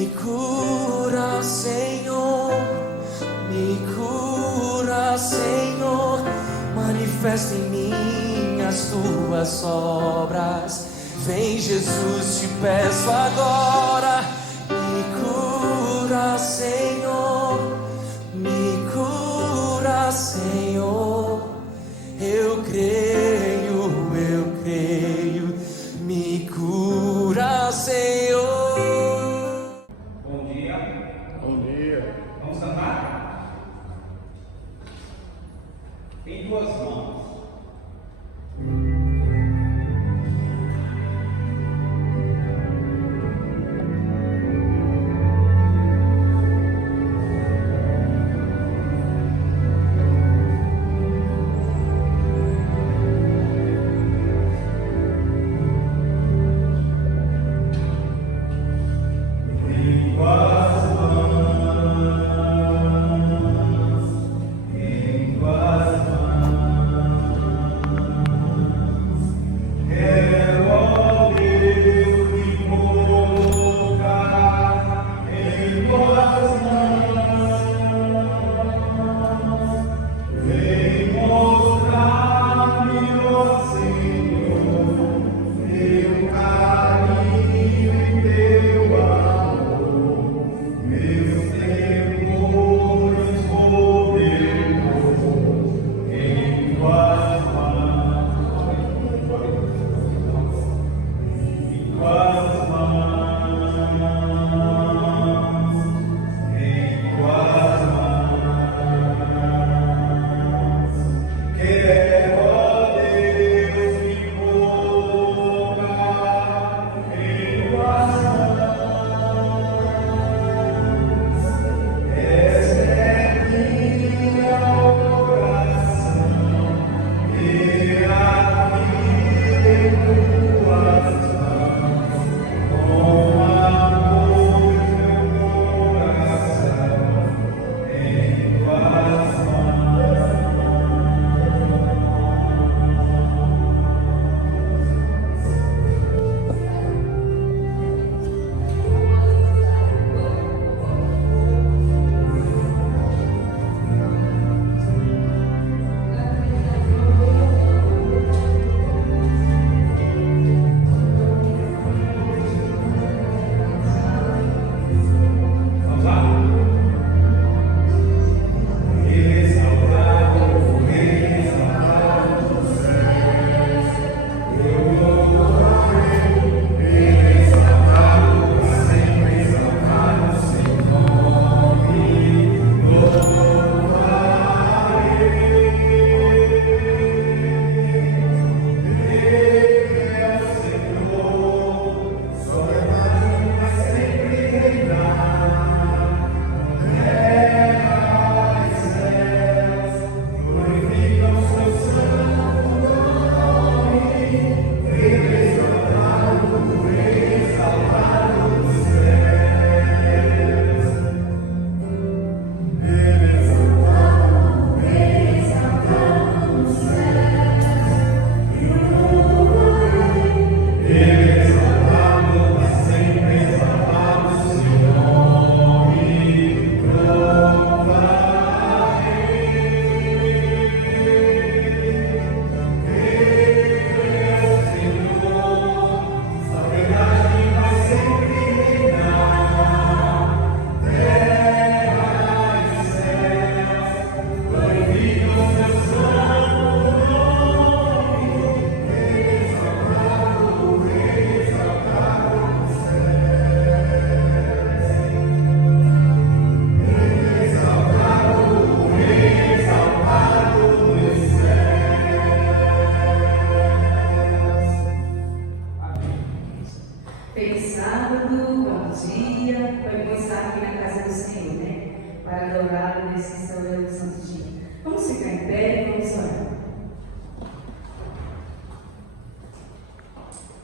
Me cura, Senhor, me cura, Senhor, manifesta em mim as tuas obras. Vem, Jesus, te peço agora. Me cura, Senhor, me cura, Senhor. Eu creio, me cura, Senhor. Bom dia. Bom dia. Vamos cantar? Em tuas mãos.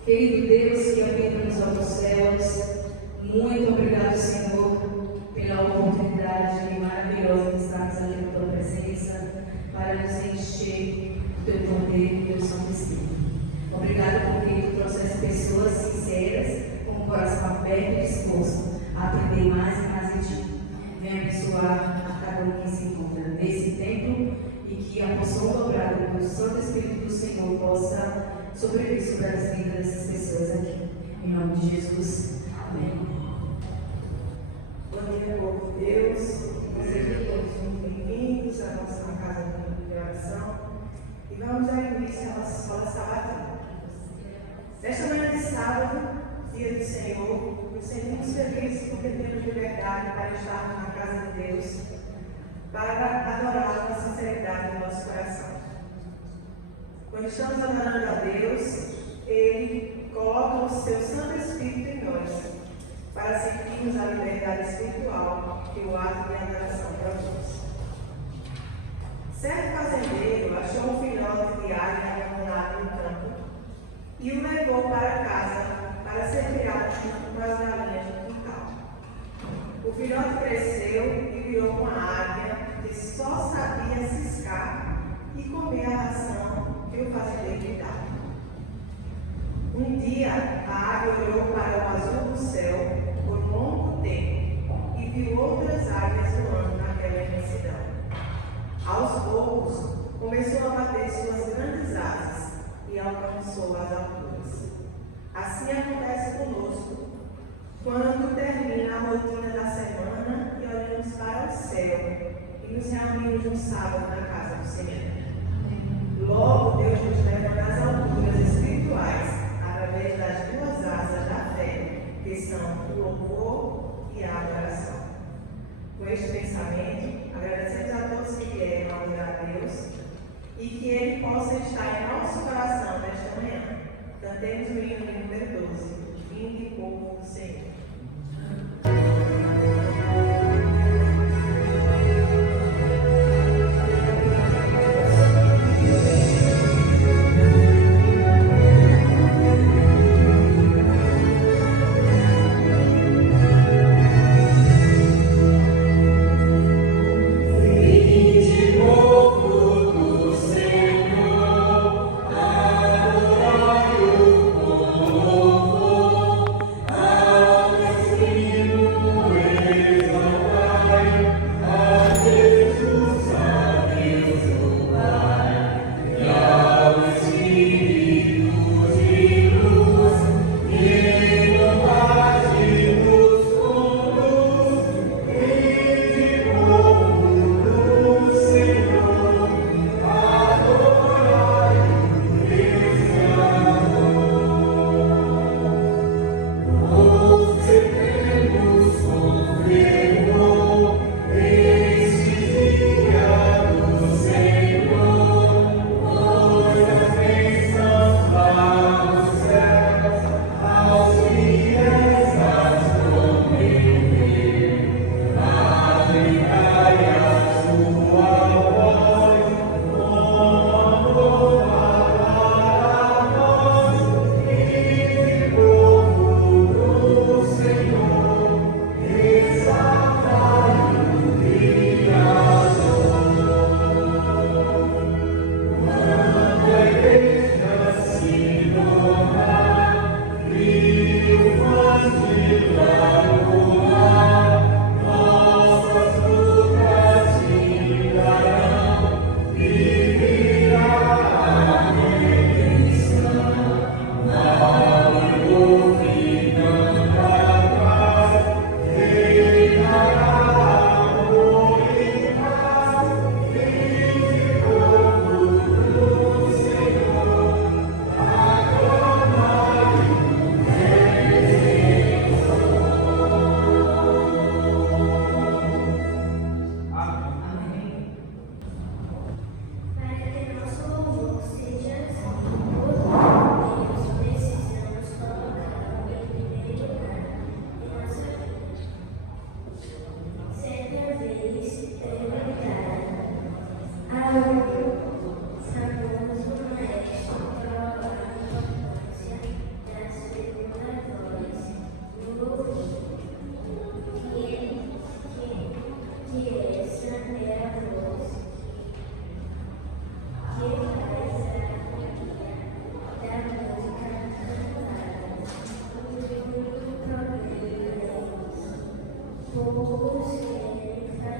Querido Deus que habita nos altos céus, muito obrigado, Senhor, pela oportunidade maravilhosa de estarmos ali na Tua presença, para nos encher do Teu poder e do Teu Santo Espírito. Obrigado porque Tu trouxeste pessoas sinceras, com o coração aberto e disposto a aprender que se encontra nesse templo e que a porção dobrada do Santo Espírito do Senhor possa sobreviver sobre as vidas dessas pessoas aqui. Em nome de Jesus. Amém. Bom dia, povo de Deus. Sejam todos muito bem-vindos à nossa casa de oração. E vamos dar início à nossa escola sabatina. Nesta manhã de sábado, dia do Senhor, nos sentimos felizes porque temos liberdade para estarmos na casa de Deus, para adorar com sinceridade no nosso coração. Quando estamos adorando a Deus, Ele coloca o seu Santo Espírito em nós, para sentirmos a liberdade espiritual que o ato de adoração produz. Certo fazendeiro achou um filhote de águia abandonado no campo e o levou para casa para ser criado junto com as galinhas do quintal. O filhote cresceu e virou uma águia que só sabia ciscar e comer a ração que o fazendeiro lhe dava. Um dia, a águia olhou para o azul do céu por um longo tempo e viu outras águias voando naquela imensidão. Aos poucos, começou a bater suas grandes asas e alcançou as alturas. Assim acontece conosco quando termina a rotina da semana e olhamos para o céu e nos reunimos no sábado na casa do Senhor. Logo, Deus nos leva nas alturas espirituais através das duas asas da fé, que são o louvor e a adoração. Com este pensamento, agradecemos a todos que vieram adorar a Deus e que Ele possa estar em nosso coração nesta manhã. Cantemos o hino número 12, Vinde, povo do Senhor. Todos querem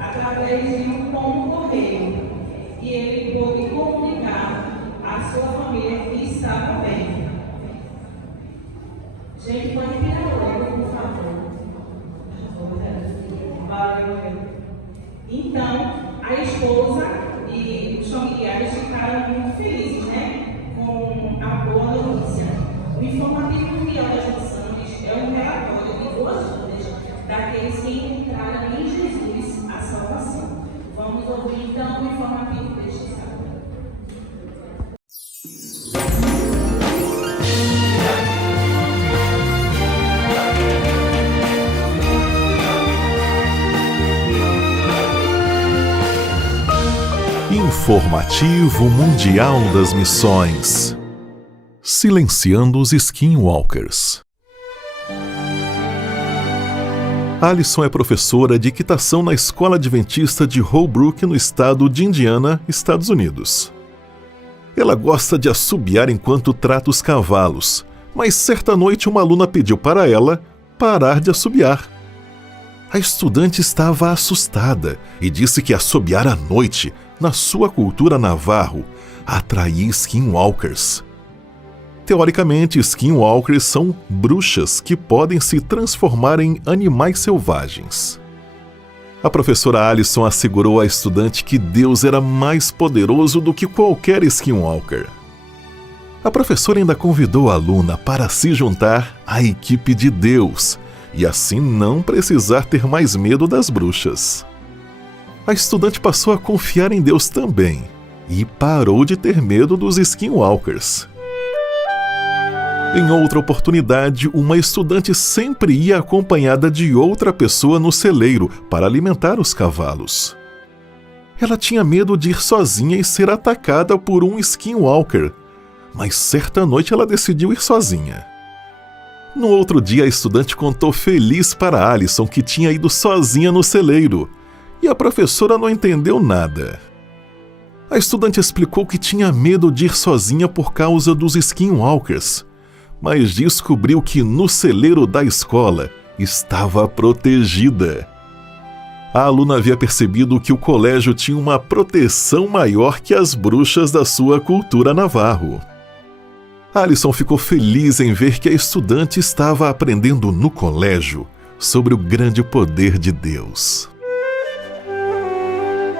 Através através de um pombo correio e ele pôde comunicar à sua família que estava bem. Gente, pode tirar logo, por favor. Valeu. Então, a esposa e os familiares ficaram muito felizes, né? Com a boa notícia. O informativo fiel das nações é um relatório de boas-vindas daqueles que encontraram em Jesus a salvação. Vamos ouvir então o informativo deste sábado. Informativo Mundial das Missões. Silenciando os Skinwalkers. Alison é professora de equitação na Escola Adventista de Holbrook, no estado de Indiana, Estados Unidos. Ela gosta de assobiar enquanto trata os cavalos, mas certa noite uma aluna pediu para ela parar de assobiar. A estudante estava assustada e disse que assobiar à noite, na sua cultura navarro, atraía skinwalkers. Teoricamente, skinwalkers são bruxas que podem se transformar em animais selvagens. A professora Alison assegurou à estudante que Deus era mais poderoso do que qualquer skinwalker. A professora ainda convidou a aluna para se juntar à equipe de Deus e assim não precisar ter mais medo das bruxas. A estudante passou a confiar em Deus também e parou de ter medo dos skinwalkers. Em outra oportunidade, uma estudante sempre ia acompanhada de outra pessoa no celeiro para alimentar os cavalos. Ela tinha medo de ir sozinha e ser atacada por um skinwalker, mas certa noite ela decidiu ir sozinha. No outro dia, a estudante contou feliz para Alison que tinha ido sozinha no celeiro, e a professora não entendeu nada. A estudante explicou que tinha medo de ir sozinha por causa dos skinwalkers, mas descobriu que no celeiro da escola estava protegida. A aluna havia percebido que o colégio tinha uma proteção maior que as bruxas da sua cultura navarro. Alison ficou feliz em ver que a estudante estava aprendendo no colégio sobre o grande poder de Deus.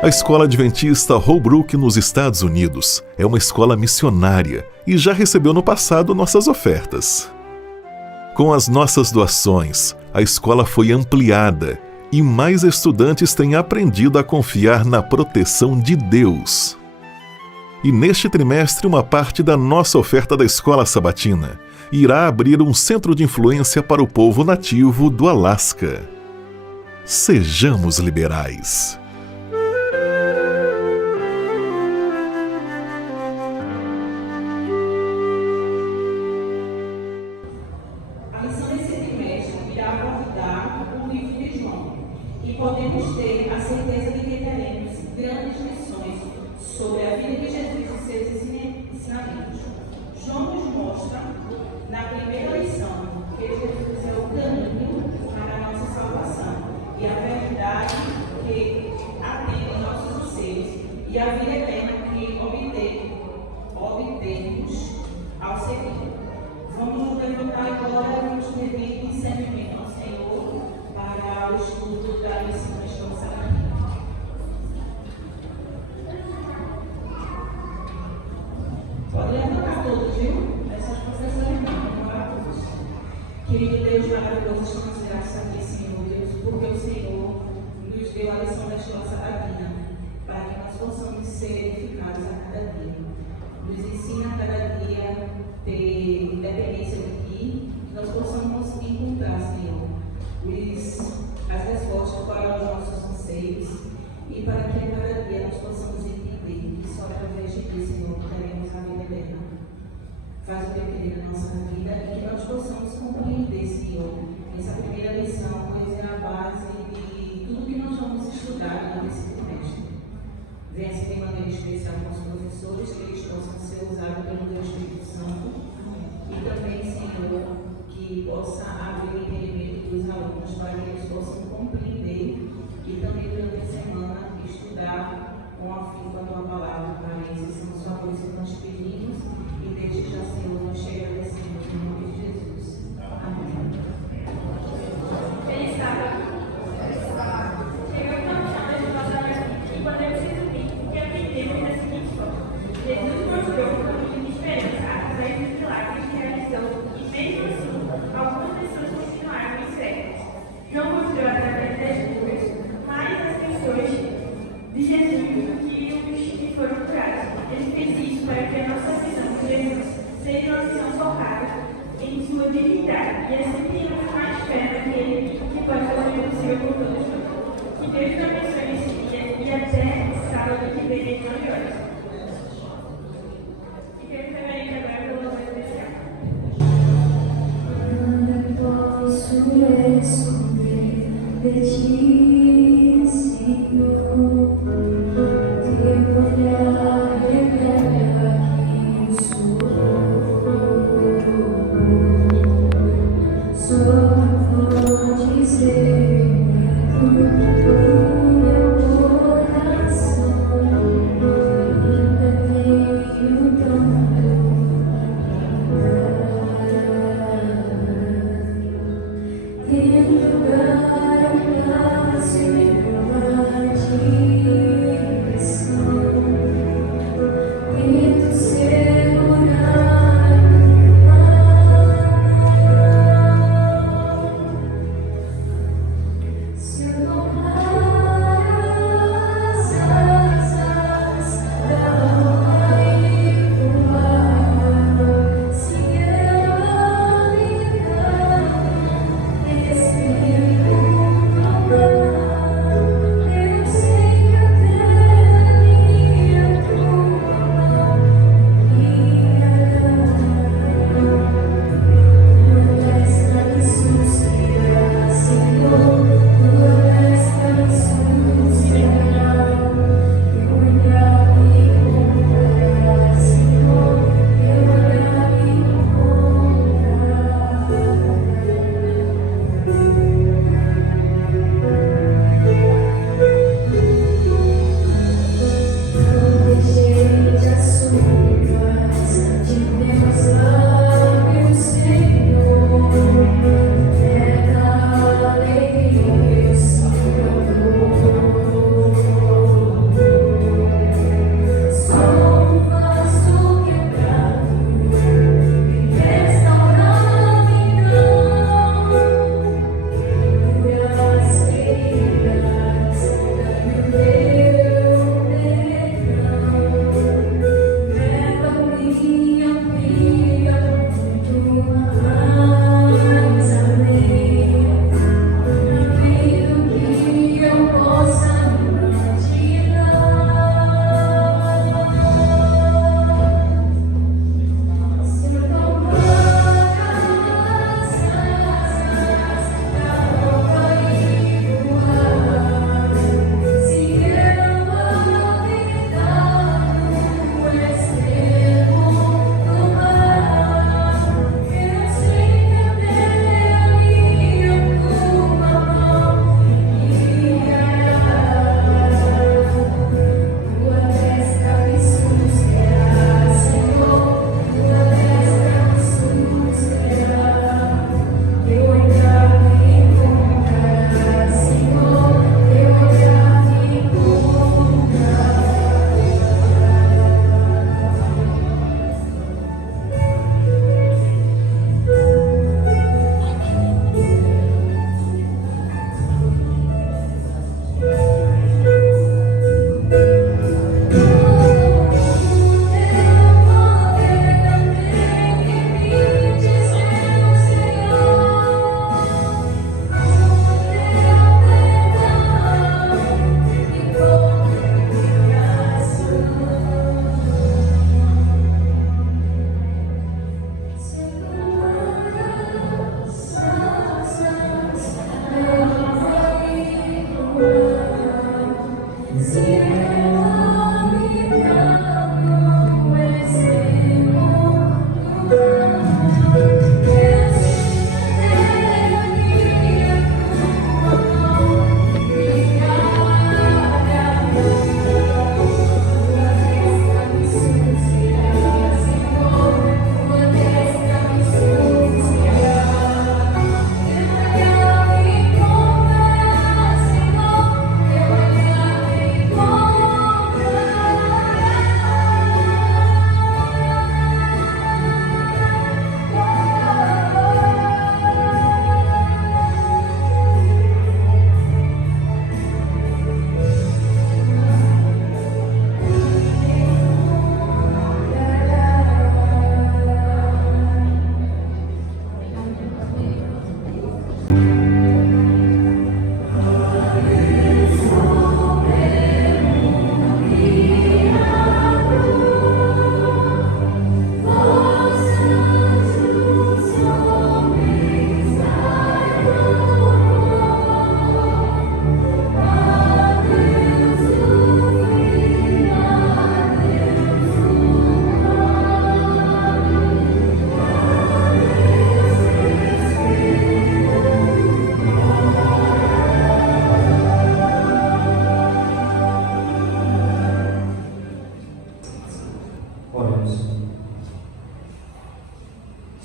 A Escola Adventista Holbrook, nos Estados Unidos, é uma escola missionária e já recebeu no passado nossas ofertas. Com as nossas doações, a escola foi ampliada e mais estudantes têm aprendido a confiar na proteção de Deus. E neste trimestre, uma parte da nossa oferta da Escola Sabatina irá abrir um centro de influência para o povo nativo do Alasca. Sejamos liberais. Podemos ter a certeza de que teremos grandes lições sobre a vida de Jesus e seus ensinamentos. João nos mostra, na primeira lição, que Jesus é o caminho para a nossa salvação e a verdade que atende nossos anseios e a vida eterna que obtemos ao seguir. Vamos nos levantar agora e vamos pedir discernimento ao Senhor para o estudo da lição de Sabatina. Pode levantar todos, viu? Essas professoras não, vamos orar todos. Querido Deus maravilhoso, estamos graças a Ti, Senhor Deus, porque o Senhor nos deu a lição da Escola Sabatina, para que nós possamos ser edificados a cada dia. Nos ensina a cada dia a ter dependência de Ti, que nós possamos encontrar, Senhor, as respostas para os nossos anseios e para que a cada dia nós possamos entender que só através de Ti, Senhor, teremos a vida eterna. Faz o Teu querer na nossa vida e que nós possamos compreender, Senhor, essa primeira lição, pois é a base de tudo que nós vamos estudar nesse trimestre. Venha ser de maneira especial com os professores, que eles possam ser usados pelo Teu Espírito Santo e também, Senhor, que possa haver o entendimento dos alunos para que eles possam compreender e também durante a semana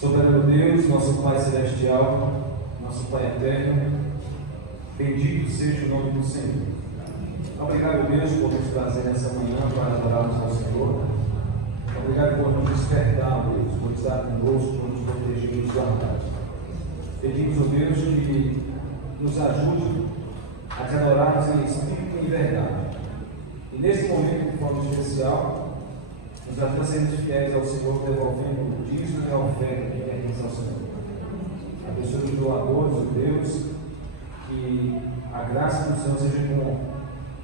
Soberano Deus, nosso Pai Celestial, nosso Pai Eterno, bendito seja o nome do Senhor. Obrigado, Deus, por nos trazer nessa manhã para adorarmos ao Senhor. Obrigado por nos despertar, Deus, por estar conosco, por nos proteger e nos guardar. Pedimos, ó Deus, que nos ajude a te adorarmos em espírito e em verdade. E nesse momento de forma especial, nos atrasemos fiéis ao Senhor, devolvendo o dízimo e a oferta que pertence ao Senhor. Abençoe os doadores, ó Deus, que a graça do Senhor seja com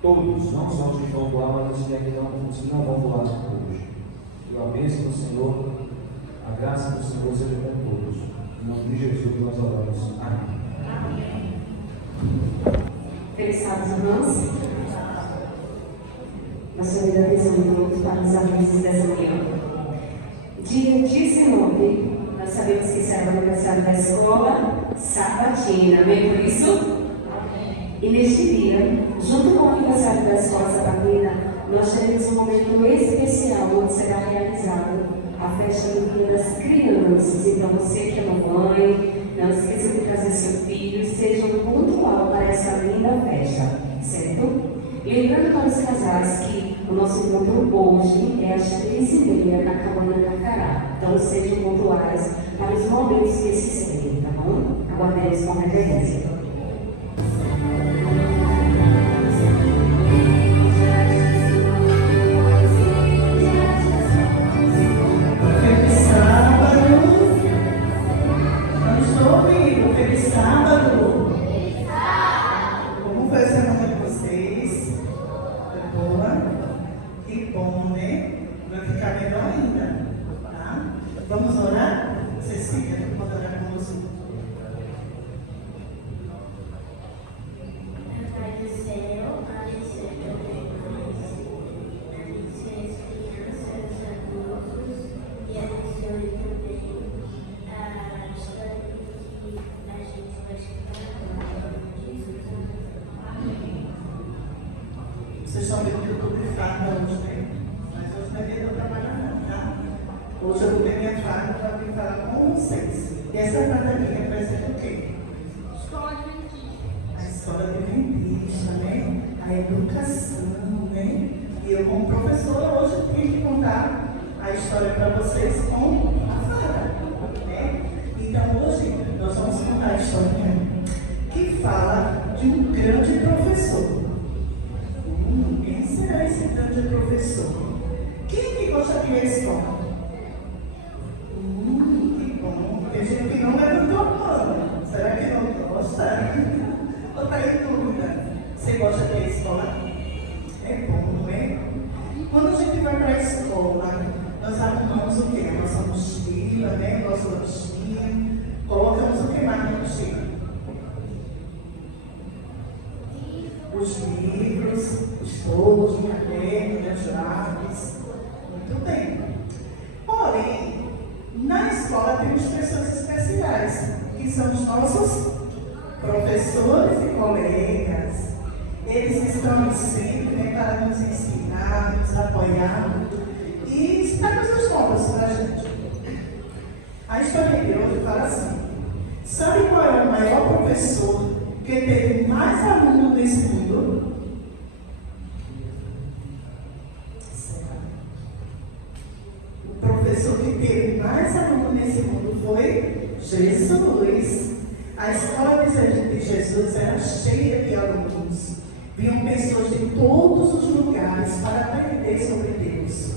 todos, não só os que vão doar, mas os que não vão doar hoje. Que a bênção do Senhor, a graça do Senhor seja com todos. Em nome de Jesus nós oramos. Amém. Feliz sábado, irmãos. Nossa vida atenção todos para os avisos dessa manhã. Dia 19, nós sabemos que será o aniversário da escola sabatina, bem por isso? E neste dia, junto com o aniversário da escola sabatina, nós teremos um momento especial onde será realizada a festa do Dia das Crianças. Então você que é mamãe, não esqueça de trazer seu filho, seja pontual para essa linda festa, certo? Lembrando para os casais que o nosso encontro hoje é às 3h30 na Cabana Carcará. Então sejam pontuais para os momentos que se seguem, tá bom? Aguardemos com reverência. Vamos orar? Cecília, eu vou orar com você. Pai do céu, abençoe as crianças, os adultos e abençoe também a história que a gente vai escutar. Jesus, amém. Vocês estão vendo que eu estou grifada hoje, né? Mas hoje não é dia de eu trabalhar não, tá? Hoje eu vou ter minha farda para vir falar com vocês. E essa farda aqui representa o quê? Escola Adventista. A escola adventista, né? A educação, né? E eu, como professora, hoje tenho que contar a história para vocês com a farda, né? Então, hoje nós vamos contar a história que fala de um grande professor. Quem será esse grande professor? Quem que gosta de ir à escola? Que bom. Tem gente que não levantou a mão. Será que não gosta? Ou está em dúvida? Você gosta de ir à escola? É bom, não é? Quando a gente vai para a escola, nós arrumamos o quê? A nossa mochila, né? Nossa lanchinha. Colocamos o que mais na mochila? Os livros. meus esposos, minha mãe, meus lápis. Muito bem. Porém, na escola temos pessoas especiais, que são os nossos professores e colegas. Eles estão sempre, né, para nos ensinar, nos apoiar e estar os novos para a gente. A história de hoje fala assim: sabe qual é o maior professor que teve mais alunos nesse mundo? O professor que teve mais alunos nesse mundo foi Jesus. A escola de Jesus era cheia de alunos. Vinham pessoas de todos os lugares para aprender sobre Deus.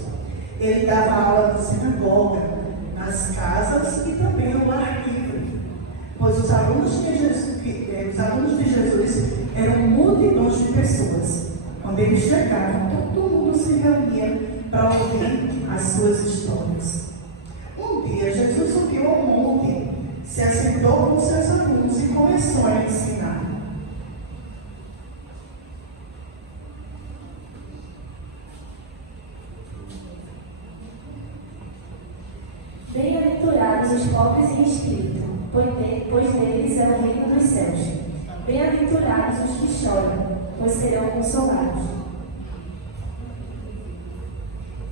Ele dava aula de sinagoga, nas casas e também no ar livre. Pois os alunos de Jesus eram multidões de pessoas. Quando eles chegaram, todo mundo se reunia para ouvir as suas histórias. Um dia, Jesus subiu ao monte, se assentou com seus alunos e começou a ensinar. Bem-aventurados os pobres em espírito, pois neles é o reino dos céus. Bem-aventurados os que choram, pois serão consolados.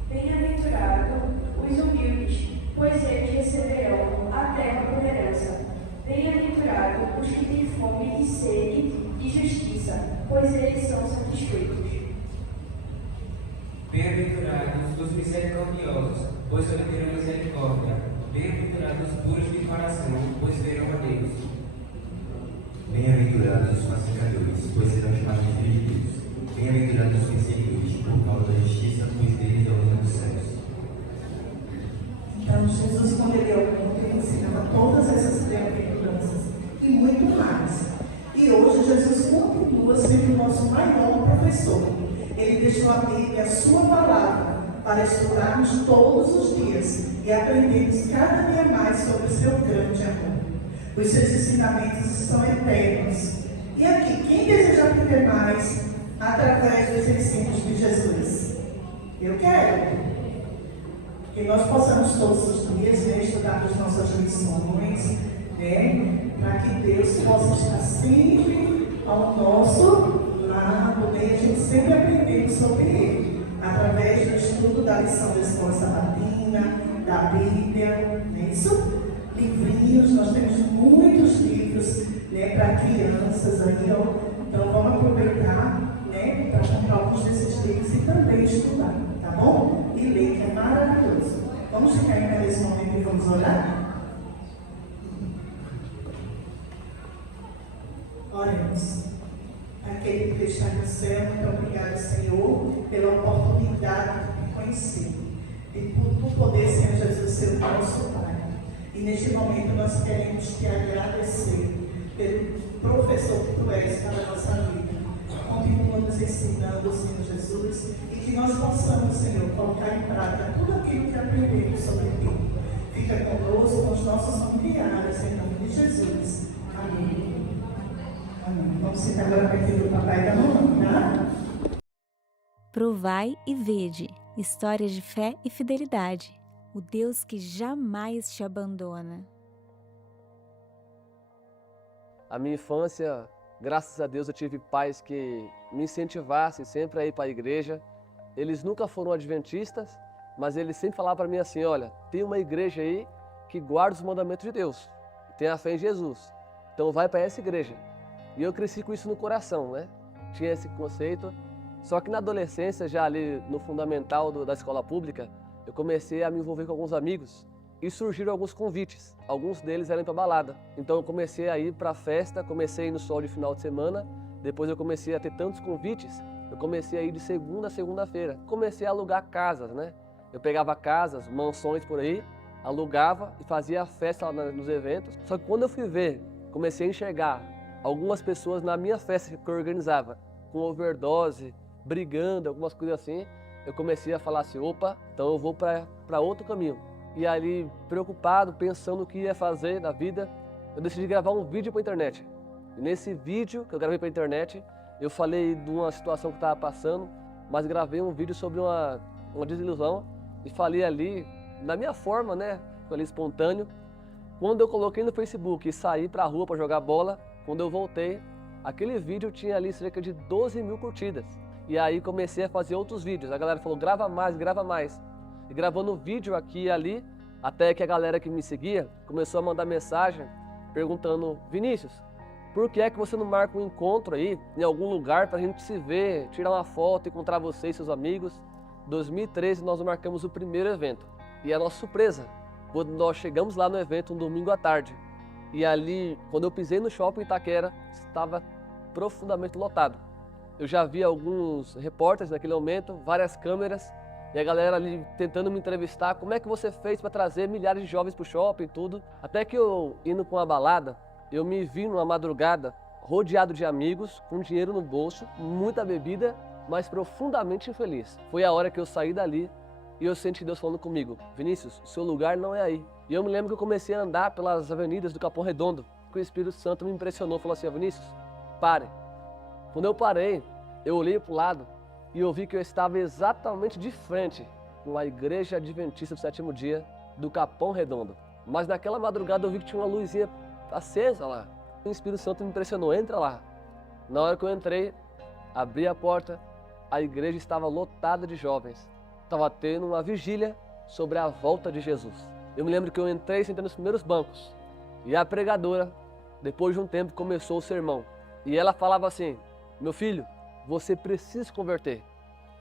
Bem-aventurados os humildes, pois eles receberão a terra por herança. Bem-aventurados os que têm fome e sede de justiça, pois eles são satisfeitos. Bem-aventurados os misericordiosos, pois obterão misericórdia. Bem-aventurados os puros de coração, pois verão a Deus. Bem-aventurados os pacificadores, pois serão chamados de filhos de Deus. Bem-aventurados os perseguidores, por causa da justiça, pois deles é o reino dos céus. Então, Jesus, quando ele ao mundo, ele ensinava todas essas bem-aventuranças e muito mais. E hoje, Jesus continua sendo o nosso maior professor. Ele deixou a Bíblia, a sua palavra, para estudarmos todos os dias e aprendermos cada dia mais sobre o seu grande amor. Os seus ensinamentos são eternos. E aqui, quem deseja aprender mais através dos ensinos de Jesus? Eu quero que nós possamos todos os dias, né, estudar as nossas lições, né, para que Deus possa estar sempre ao nosso lado, né, a gente sempre aprendendo sobre Ele, através do estudo da lição da escola sabatina, da Bíblia, não é isso? Livrinhos, nós temos muitos livros, né, para crianças aí, ó. Então vamos aproveitar, né, para comprar alguns desses livros e também estudar, tá bom? E ler, que é maravilhoso. Vamos ficar em pé nesse momento e vamos orar? Oremos. Aquele que está no céu, muito obrigado, Senhor, pela oportunidade de te conhecer, de tu poder, Senhor Jesus, ser o nosso Pai. E neste momento nós queremos te agradecer pelo professor que tu és para a nossa vida. Continua nos ensinando, Senhor Jesus, e que nós possamos, Senhor, colocar em prática tudo aquilo que aprendemos sobre ti. Fica conosco, com os nossos familiares, em nome de Jesus. Amém. Amém. Vamos sentar agora perto do papai e da mamãe, tá? Provai e vede, histórias de fé e fidelidade. O Deus que jamais te abandona. A minha infância, graças a Deus, eu tive pais que me incentivassem sempre a ir para a igreja. Eles nunca foram adventistas, mas eles sempre falavam para mim assim: olha, tem uma igreja aí que guarda os mandamentos de Deus, tem a fé em Jesus, então vai para essa igreja. E eu cresci com isso no coração, né? Tinha esse conceito. Só que na adolescência, já ali no fundamental da escola pública, eu comecei a me envolver com alguns amigos e surgiram alguns convites. Alguns deles eram para balada. Então eu comecei a ir para a festa, comecei a ir no sol de final de semana. Depois eu comecei a ter tantos convites, eu comecei a ir de segunda a segunda-feira. Comecei a alugar casas, né? Eu pegava casas, mansões por aí, alugava e fazia a festa lá nos eventos. Só que quando eu fui ver, comecei a enxergar algumas pessoas na minha festa que eu organizava, com overdose, brigando, algumas coisas assim, eu comecei a falar assim: opa, então eu vou para outro caminho. E ali, preocupado, pensando o que ia fazer na vida, eu decidi gravar um vídeo para a internet. E nesse vídeo que eu gravei para a internet, Eu falei de uma situação que estava passando, mas gravei um vídeo sobre uma desilusão e falei ali, na minha forma, né? Falei espontâneo. Quando eu coloquei no Facebook e saí para a rua para jogar bola, quando eu voltei, aquele vídeo tinha ali cerca de 12 mil curtidas. E aí comecei a fazer outros vídeos. A galera falou, grava mais, grava mais. E gravando vídeo aqui e ali, até que a galera que me seguia começou a mandar mensagem perguntando, Vinícius, por que é que você não marca um encontro aí, em algum lugar, pra gente se ver, tirar uma foto, encontrar você e seus amigos? Em 2013 nós marcamos o primeiro evento. E a nossa surpresa, quando nós chegamos lá no evento um domingo à tarde, e ali, quando eu pisei no shopping Itaquera, estava profundamente lotado. Eu já vi alguns repórteres naquele momento, várias câmeras, e a galera ali tentando me entrevistar, como é que você fez para trazer milhares de jovens para o shopping e tudo. Até que eu, indo com uma balada, eu me vi numa madrugada, rodeado de amigos, com dinheiro no bolso, muita bebida, mas profundamente infeliz. Foi a hora que eu saí dali e eu senti Deus falando comigo, Vinícius, seu lugar não é aí. E eu me lembro que eu comecei a andar pelas avenidas do Capão Redondo, que o Espírito Santo me impressionou, falou assim, Vinícius, pare. Quando eu parei, eu olhei para o lado e eu vi que eu estava exatamente de frente com a Igreja Adventista do Sétimo Dia do Capão Redondo. Mas naquela madrugada eu vi que tinha uma luzinha acesa lá. O Espírito Santo me impressionou, entra lá. Na hora que eu entrei, abri a porta, a igreja estava lotada de jovens. Estava tendo uma vigília sobre a volta de Jesus. Eu me lembro que eu entrei sentando nos primeiros bancos e a pregadora, depois de um tempo, começou o sermão. E ela falava assim, meu filho, você precisa se converter.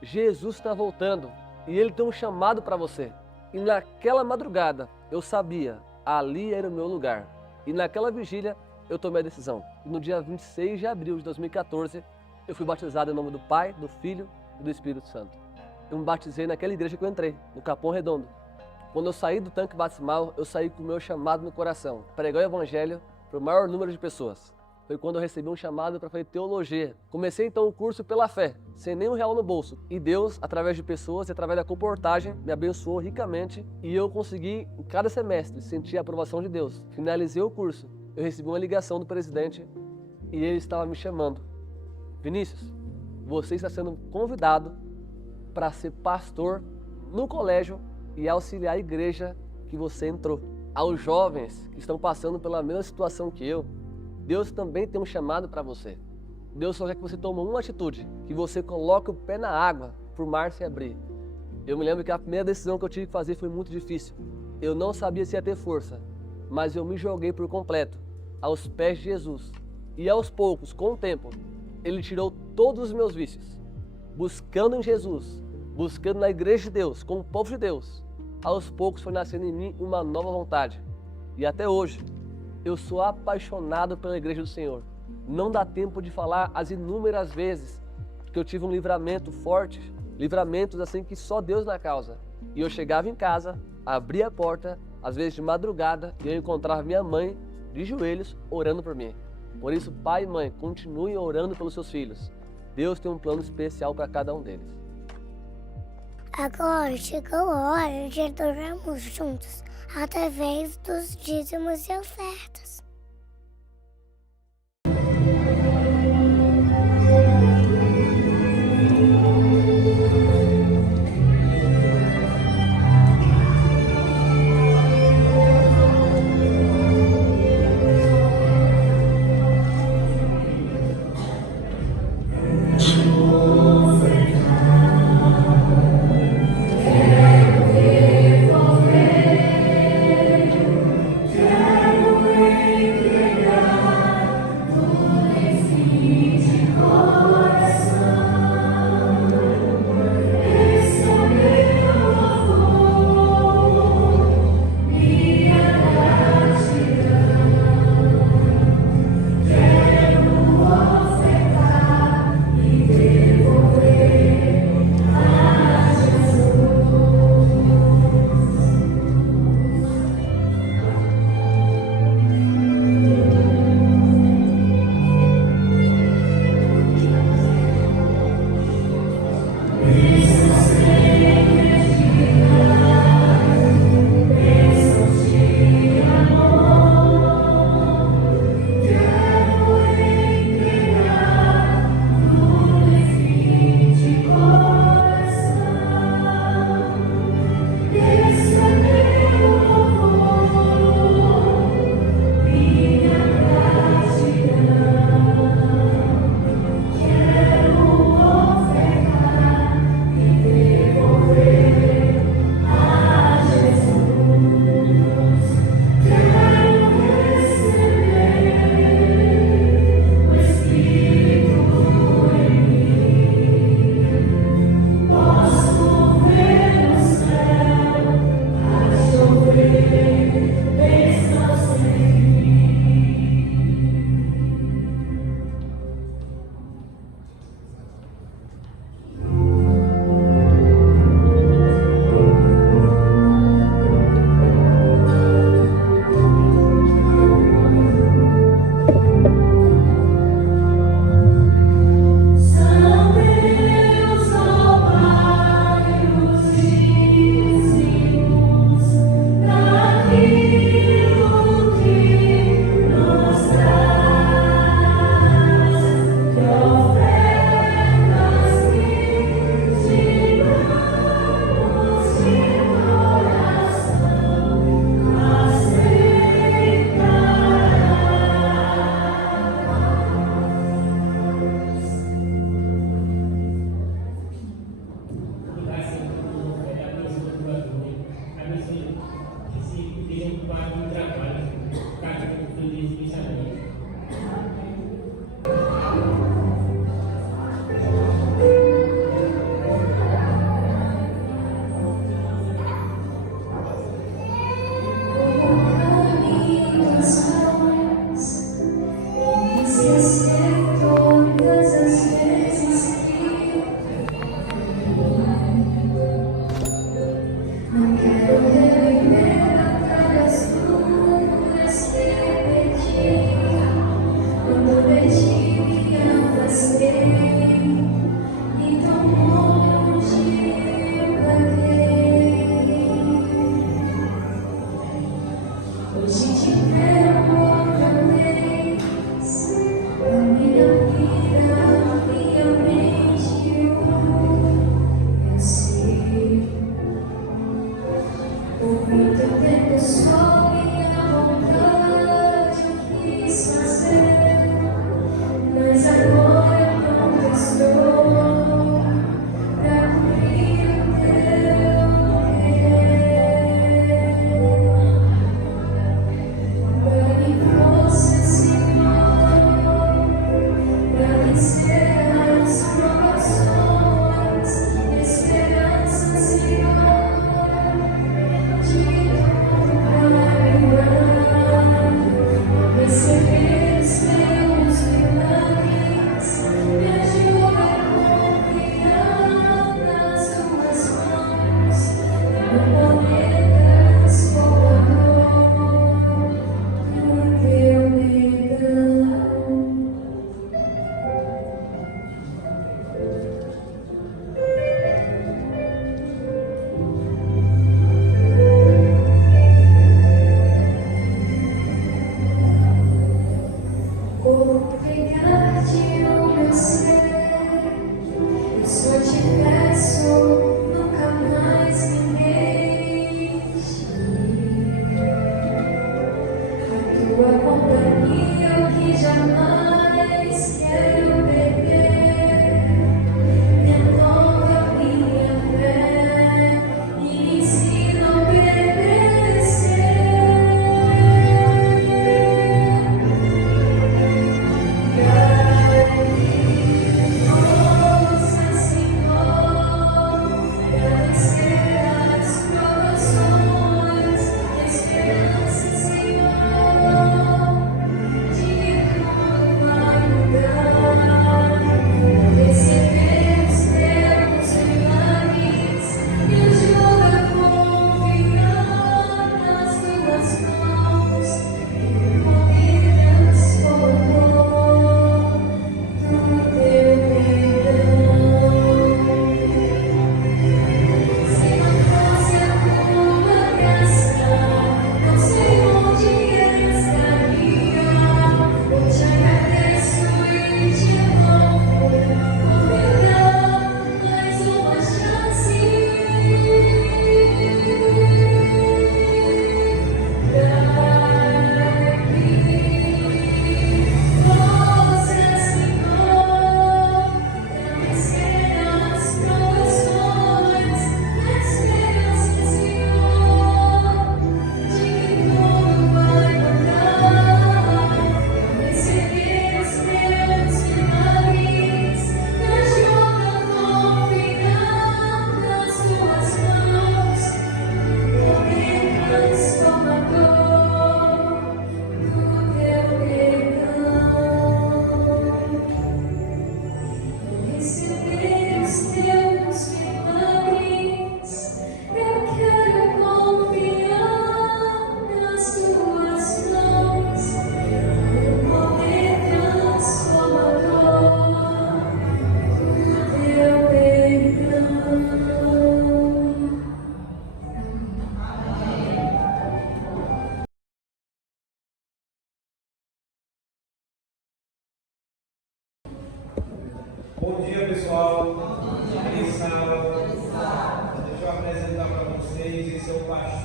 Jesus está voltando e Ele tem um chamado para você. E naquela madrugada eu sabia, ali era o meu lugar. E naquela vigília eu tomei a decisão. E no dia 26 de abril de 2014 eu fui batizado em nome do Pai, do Filho e do Espírito Santo. Eu me batizei naquela igreja que eu entrei, no Capão Redondo. Quando eu saí do tanque batismal, eu saí com o meu chamado no coração. Pregar o evangelho para o maior número de pessoas. Foi quando eu recebi um chamado para fazer teologia. Comecei então o curso pela fé, sem nem R$1 no bolso. E Deus, através de pessoas e através da comportagem, me abençoou ricamente. E eu consegui, em cada semestre, sentir a aprovação de Deus. Finalizei o curso. Eu recebi uma ligação do presidente e ele estava me chamando. Vinícius, você está sendo convidado para ser pastor no colégio e auxiliar a igreja que você entrou. Aos jovens que estão passando pela mesma situação que eu, Deus também tem um chamado para você. Deus só quer que você tome uma atitude, que você coloque o pé na água para o mar se abrir. Eu me lembro que a primeira decisão que eu tive que fazer foi muito difícil. Eu não sabia se ia ter força, mas eu me joguei por completo aos pés de Jesus. E aos poucos, com o tempo, Ele tirou todos os meus vícios. Buscando em Jesus, buscando na igreja de Deus, com o povo de Deus, aos poucos foi nascendo em mim uma nova vontade. E até hoje, eu sou apaixonado pela igreja do Senhor. Não dá tempo de falar as inúmeras vezes que eu tive um livramento forte, livramentos assim que só Deus na causa. E eu chegava em casa, abria a porta, às vezes de madrugada, e eu encontrava minha mãe de joelhos orando por mim. Por isso, pai e mãe, continuem orando pelos seus filhos. Deus tem um plano especial para cada um deles. Agora chegou a hora de adorarmos juntos, através dos dízimos e ofertas. Quero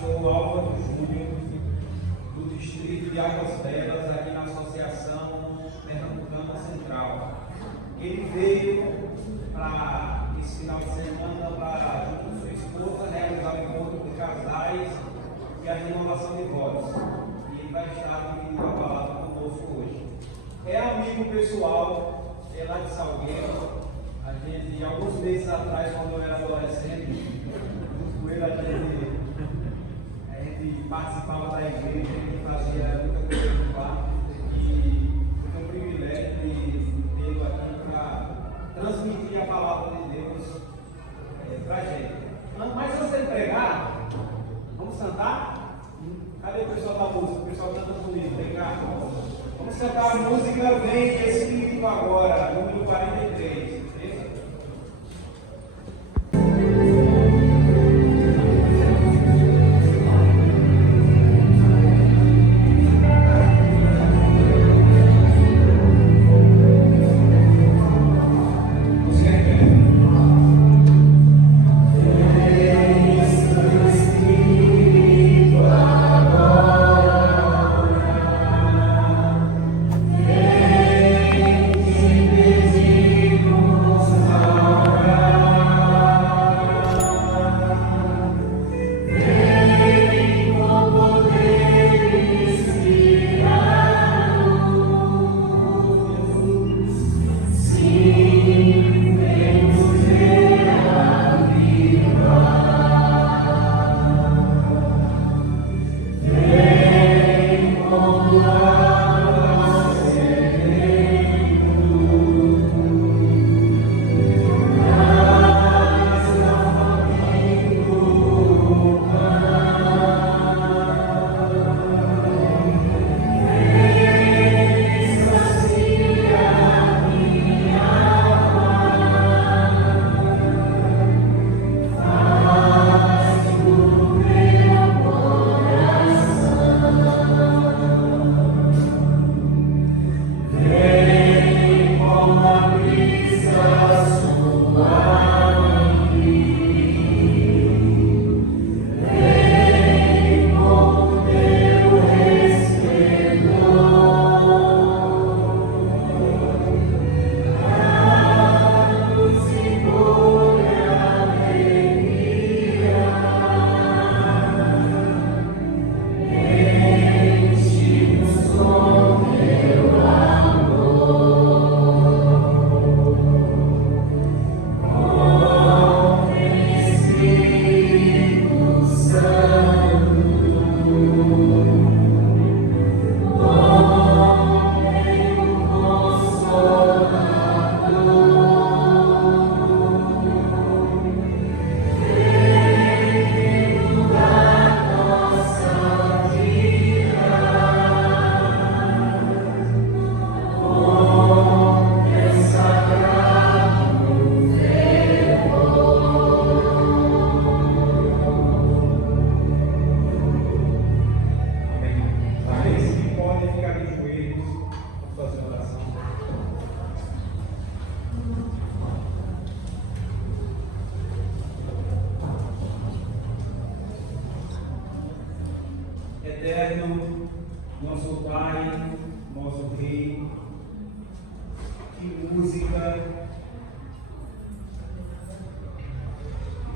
pastor Álvaro Júnior, do distrito de Águas Belas, aqui na Associação Pernambucana Central. Ele veio para esse final de semana para, junto com sua esposa, realizar o encontro de casais e a renovação de votos. E ele vai estar dividindo a palavra conosco hoje. É amigo pessoal, é lá de Salgueiro. A gente, alguns meses atrás, quando eu era adolescente, junto com ele, a gente participava da igreja, a gente fazia muita coisa no quarto. E foi um privilégio de tê-lo aqui para transmitir a palavra de Deus para a gente. Mas antes de pregar, vamos cantar? Cadê o pessoal da música? O pessoal canta comigo, vem cá. Vamos cantar a música Vem Espírito Agora, número 43. Eterno, nosso Pai, nosso Rei, que música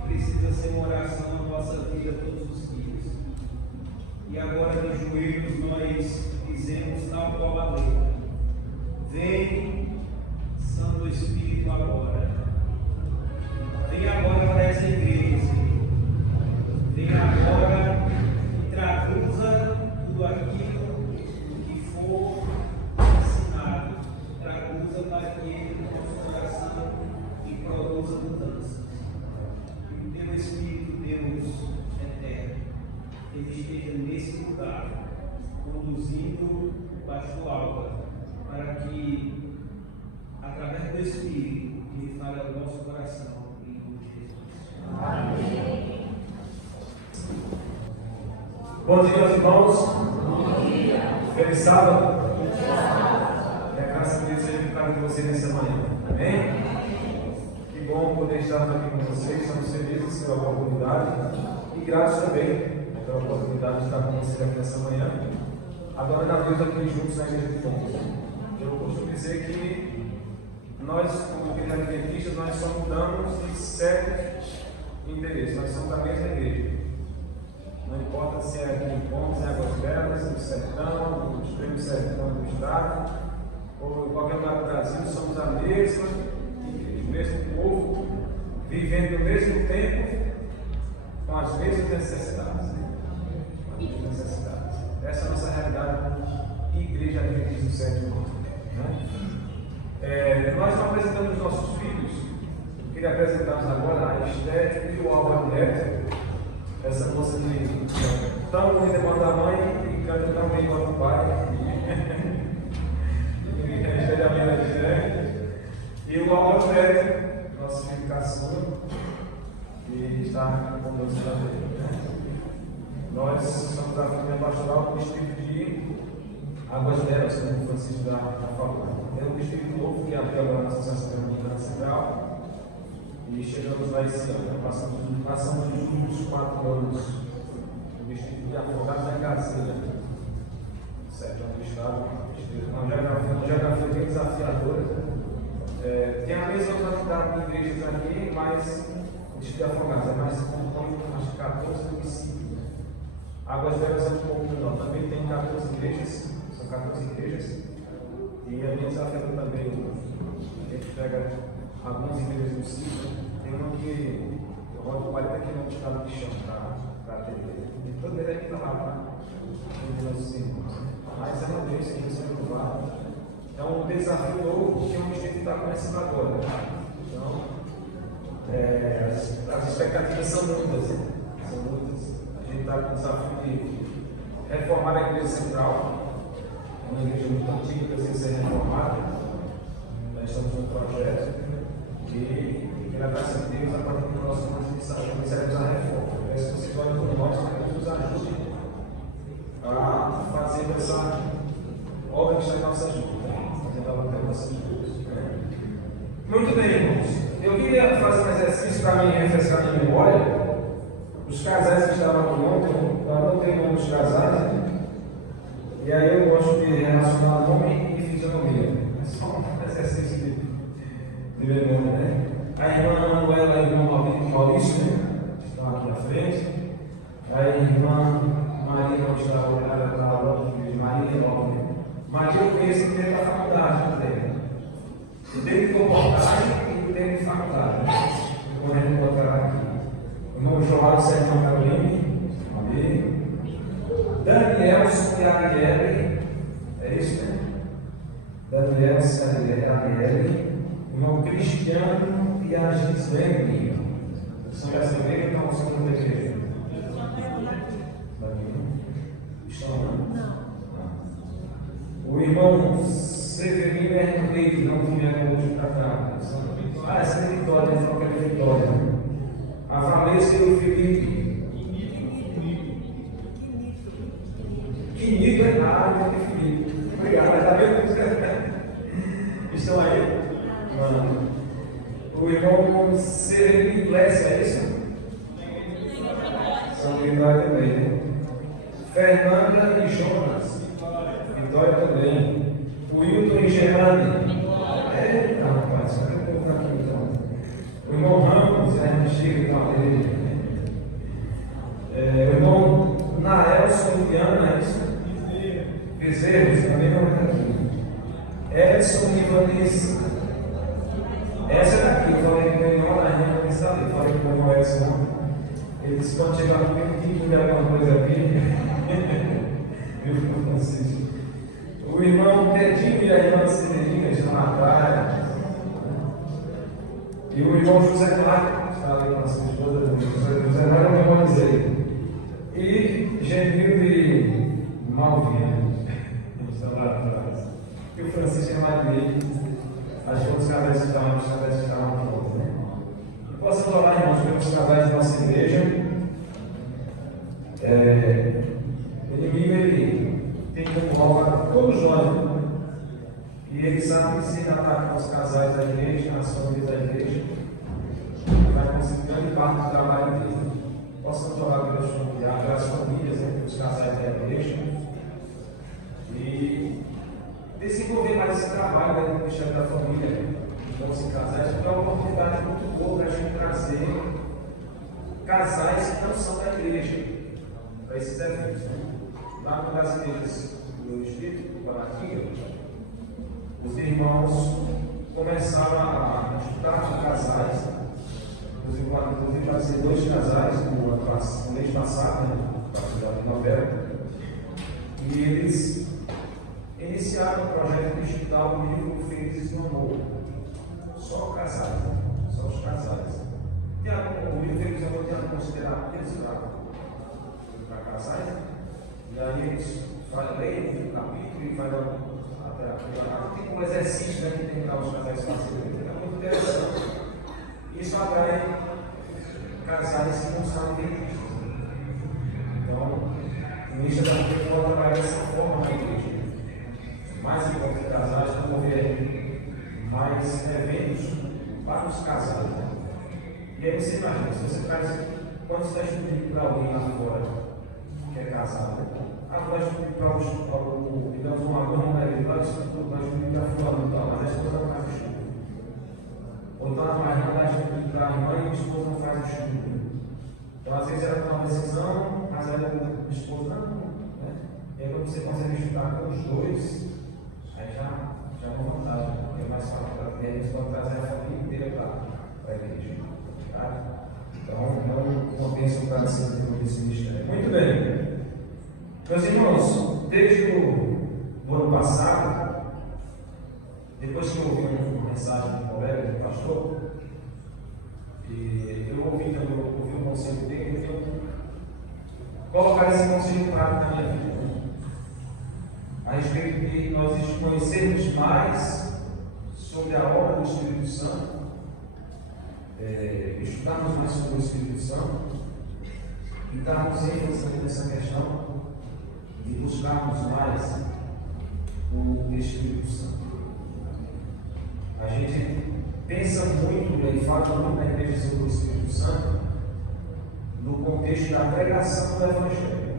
precisa ser uma oração na nossa vida todos os dias. E agora de joelhos nós dizemos tal qual a letra: vem, Santo Espírito, agora. Vem agora para essa igreja, vem agora e traduza tudo aquilo que for ensinado, traduza para que no nosso coração e produza mudanças. Que o teu Espírito, Deus eterno, ele esteja nesse lugar, conduzindo o pastor Álvaro, para que, através do Espírito, ele fale ao nosso coração. Amém. Bom dia, meus irmãos. Bom dia. Feliz sábado. Que a graça de Deus seja com cada um de vocês nessa manhã. Amém? Que bom poder estar aqui com vocês. Estamos felizes pela oportunidade e gratos também pela oportunidade de estar com vocês aqui nessa manhã, adorando a Deus aqui juntos na Igreja de Fontes. Eu costumo dizer que nós, como igreja adventistas, nós só mudamos de certos interesses, nós somos da mesma igreja. Não importa se é aqui em Fontes, em Águas Belas, no sertão, no extremo sertão do estado, ou em qualquer lugar do Brasil, somos a mesma igreja, o mesmo povo, vivendo no mesmo tempo, com as mesmas necessidades. Essa é a nossa realidade, Igreja Adventista do Sétimo Dia. Nós não apresentamos os nossos filhos. Eu queria apresentar-nos agora a Esther e o Álvaro Neto, essa moça que tão bonita quanto a mãe e canta tão bem quanto o pai. E o Álvaro Neto, nosso filho caçula, que está conosco também. Nós somos a família pastoral do distrito de Águas Belas, como o Francisco já falou. É um distrito novo que abriu agora na Associação Dominicana Central e chegamos lá esse ano. Passamos os últimos 4 anos no distrito de Afogados da Caseira, certo? Do estado. Uma geografia bem desafiadora. Tem a mesma quantidade de igrejas aqui, mas o distrito de Afogados é mais compõe, acho que 14 municípios. Águas Belas é um pouco menor, também tem 14 igrejas, são 14 igrejas, e é bem desafiador também. A gente pega algumas igrejas no sítio, tem uma que roda 40 km de cada de chão para atender. E todo ele aqui está lá, para os irmãos. Mas é uma bênção que você não vai. Então, um desafio novo que o distrito está começando agora. Então, as expectativas são muitas. São muitas. A gente está com o desafio de reformar a igreja central, uma igreja muito antiga que precisa ser reformada. Nós estamos no projeto e, pela graça de Deus, a partir do próximo ano de saúde, iniciaremos a reforma. Eu peço que vocês olhem por nós, para que nos ajude a fazer essa obra que está em nossas mãos. Muito bem, irmãos. Eu queria fazer um exercício para me refrescar minha memória. Os casais que estavam aqui ontem, eu não tenho nome dos casais, né? E aí eu gosto de relacionar nome e fisionomia. É só um exercício de memória, né? A irmã Manuela e o irmão Maurício, né? Estão aqui à frente. A irmã Maria não está olhada para a outra de Maria, né? Maria eu conheço dentro da faculdade também. Dentro de comportagem e dentro de faculdade. Vou encontrar aqui. Irmão João Sérgio Carolina, amém. Danielson e Arielle, é isso, né? Danielson e Arielle, irmão Cristiano e a Gislene. São dessa igreja ou não são da igreja? Estão lá? O irmão Severino e a irmã Leite não vieram hoje para cá. Essa é Vitória, ele falou que é Vitória. A Valência e o Felipe. Quinito é nada, Felipe. Obrigado, está vendo? Estão aí? O irmão Severino Iglesias, é isso? São Vitória também, né? Fernanda e Jonas. Vitória também. O Hilton e Gerane. Eita, rapaz, só que eu vou ficar aqui então. O irmão Ramos, a irmã Chica, então, ele. O irmão Naelson e Viana, é isso? Bezerros, também não está aqui. Edson e Vanessa. Essa é daqui, eu falei que meu irmão, a irmã não está ali. Eu falei que meu irmão Edson, ele disse quando chegar no tempo que tiver alguma coisa aqui. Viu, Francisco? O irmão Tedinho e a irmã Severina estão na praia. E o irmão José Mário está ali com a sua esposa. José Mário é o irmão Isei. E Genildo e Malvina estão lá atrás. E o Francisco é Maria. As outras casais estavam prontos, né? E possamos orar, irmãos, pelos casais da nossa igreja. O inimigo, ele tem como roubar todos nós, né? E ele sabe que se atacar os casais da igreja, as famílias da igreja, vai conseguir grande parte do trabalho dele. possamos orar pelas famílias, né, pelos casais da igreja, e desenvolver mais esse trabalho, né, do Ministério da Família, dos casais, porque é uma oportunidade muito boa para a gente trazer casais que não são da igreja para esses eventos. Lá no das igrejas do Distrito, do Paraquinha, os irmãos começaram a estudar com casais, inclusive vai ser 2 casais no mês passado, né, da primavera, e eles iniciaram o projeto de estudar o livro Felizes no Amor. Só casais, só os casais. O livro Felizes no Amor tem considerado para casais, e aí eles leem o capítulo e vai tem como exercício, né, que tem que dar os casais fazerem. É muito interessante. Isso atrai casais que não sabem bem. Então, o ministro também pode trabalhar dessa forma na igreja. Mais importante casais, promover mais eventos para os casais. Né? E aí você imagina, se você traz, quando você está estudando para alguém lá fora que é casado, agora estudando para o digamos, uma mão, nós estudamos para fulano, mas a esposa não faz o estudo. Ou então a irmã dá estudo para a irmã e a esposa não faz o estudo. Então às vezes ela toma uma decisão, mas ela a esposa não. Né? E aí quando você consegue estudar com os dois, aí já é uma vantagem, porque é mais fácil para eles quando trazer a família inteira para a igreja. Tá? Então é uma bênção para desenvolver esse ministério. Muito bem. Meus irmãos, desde o ano passado, depois que eu ouvi uma mensagem de um colega, do pastor, e eu ouvi um conselho dele, então colocar esse conselho prático na minha vida. A respeito de nós conhecermos mais sobre a obra do Espírito Santo, estudarmos mais sobre o Espírito Santo e darmos ênfase nessa questão de buscarmos mais o Espírito Santo. A gente pensa muito e fala muito na igreja sobre o Espírito Santo no contexto da pregação do Evangelho.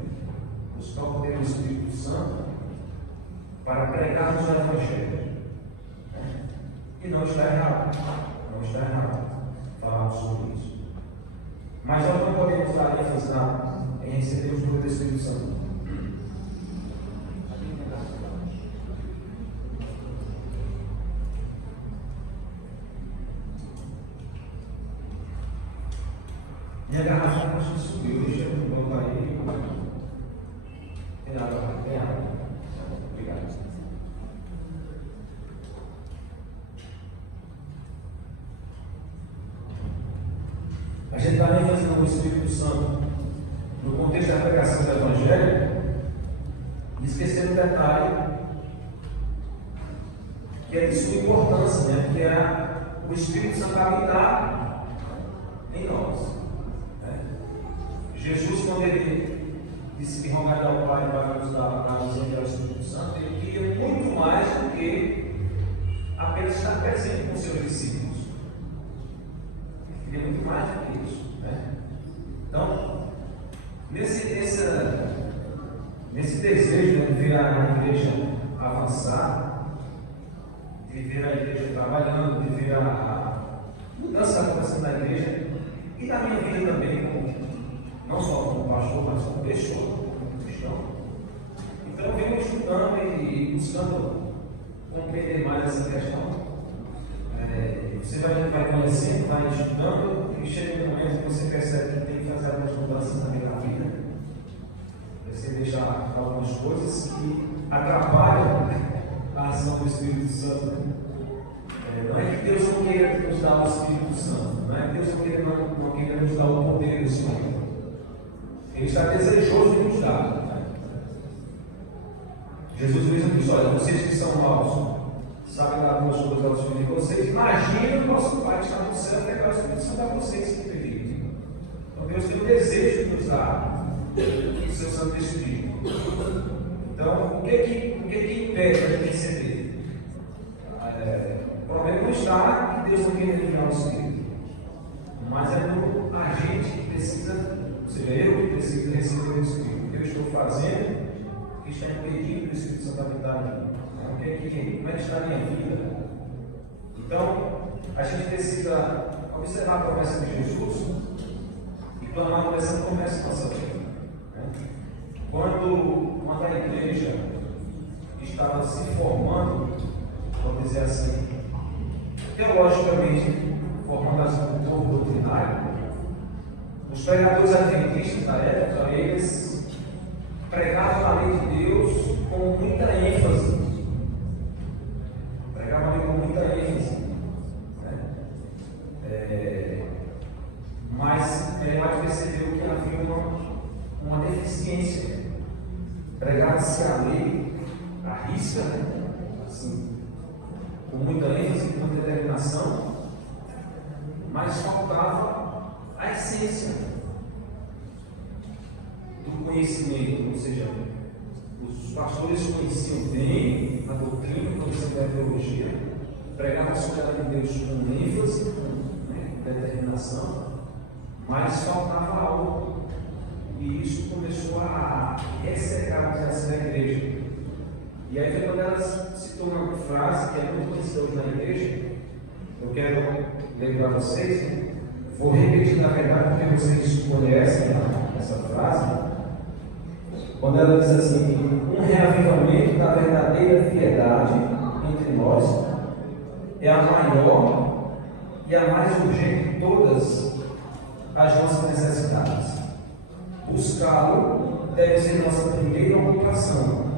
Buscar o poder do Espírito Santo para pregarmos o Evangelho. E não está errado. Não está errado falar sobre isso. Mas nós não podemos dar ênfase em receber o poder do Espírito Santo. Minha garrafa acho que subiu, deixa eu botar aí. Tem água, tem água. Obrigado. A gente está ênfase no Espírito Santo no contexto da pregação do Evangelho, e esquecendo o detalhe que é de sua importância, né? Que é o Espírito Santo habitar em nós. Jesus, quando ele disse que rogaria ao Pai para nos dar a ausência do Espírito Santo, ele queria muito mais do que apenas estar presente com seus discípulos. Ele queria muito mais do que isso. Né? Então, nesse desejo, né, de ver a igreja avançar, de ver a igreja trabalhando, de ver a mudança acontecendo na igreja e na minha vida também, não só como pastor, mas como pessoa, como cristão. Então eu venho estudando e buscando compreender mais essa questão. Você vai conhecendo, vai estudando, e chega um momento que você percebe que tem que fazer algumas mudanças também na vida. Você deixar algumas coisas que atrapalham a ação do Espírito Santo. Não é que Deus não queira nos dar o Espírito Santo, não é que Deus não queira nos dar o poder do Espírito. Ele está desejoso de nos dar. Jesus mesmo disse: olha, vocês que são maus, sabem dar boas coisas aos filhos de vocês, imaginem o nosso Pai que está no céu, que é o Espírito Santo a vocês que pediram. Então Deus tem o desejo de nos dar o seu Santo Espírito. Então, o que impede a gente receber? O problema não está que Deus não quer enviar o Espírito, mas é no a gente que precisa seja, eu que preciso receber o Espírito. O que eu estou fazendo que está impedindo o Espírito Santo habitar em mim? Como é que está a minha vida? Então, a gente precisa observar a promessa de Jesus e tomar uma essa promessa na nossa vida. Quando a igreja estava se formando, vamos dizer assim, teologicamente, formando o povo doutrinário, os pregadores adventistas da época, eles pregavam a lei de Deus com muita ênfase. Pregavam a lei com muita ênfase. Mas Ellen percebeu que havia uma deficiência. Pregava-se a lei, a risca, assim, com muita ênfase, com muita determinação, mas faltava a essência do conhecimento, ou seja, os pastores conheciam bem a doutrina, conheciam a teologia, pregavam sobre a lei de Deus com ênfase, com determinação, mas faltava algo. E isso começou a ressecar a igreja. E aí foi quando ela citou uma frase que é muito conhecida hoje na igreja. Eu quero ler para vocês. Vou repetir na verdade porque vocês conhecem essa frase. Quando ela diz assim: um reavivamento da verdadeira piedade entre nós é a maior e a mais urgente de todas as nossas necessidades. Buscá-lo deve ser nossa primeira ocupação.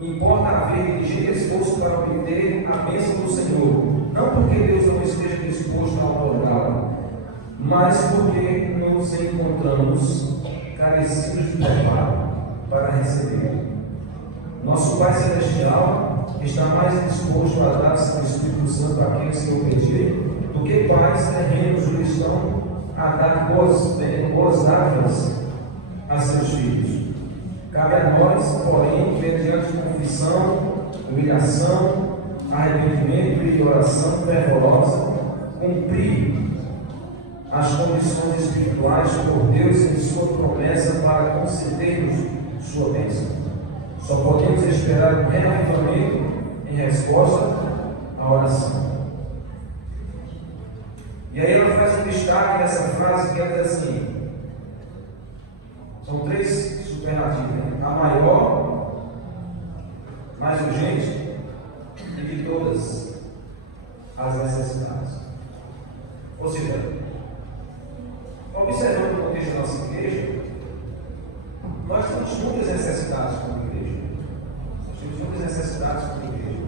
Importa haver ligeiro esforço para obter a bênção do Senhor, não porque Deus não esteja disposto a otorgá-la, mas porque nos encontramos carecidos de preparo para receber. Nosso Pai Celestial está mais disposto a dar seu Espírito Santo àqueles que o pedirem do que pais terrenos o estão a dar boas dádivas a seus filhos. Cabe a nós, porém, mediante confissão, humilhação, arrependimento e oração fervorosa, cumprir as condições espirituais por Deus em sua promessa para conceder-nos sua bênção. Só podemos esperar um reavivamento em resposta à oração. E aí ela faz um destaque nessa frase que ela diz assim: são três superlativos, né? A maior, mais urgente e de todas as necessidades. Ou seja, observando o contexto da nossa igreja, nós temos muitas necessidades como igreja. Nós temos muitas necessidades como igreja.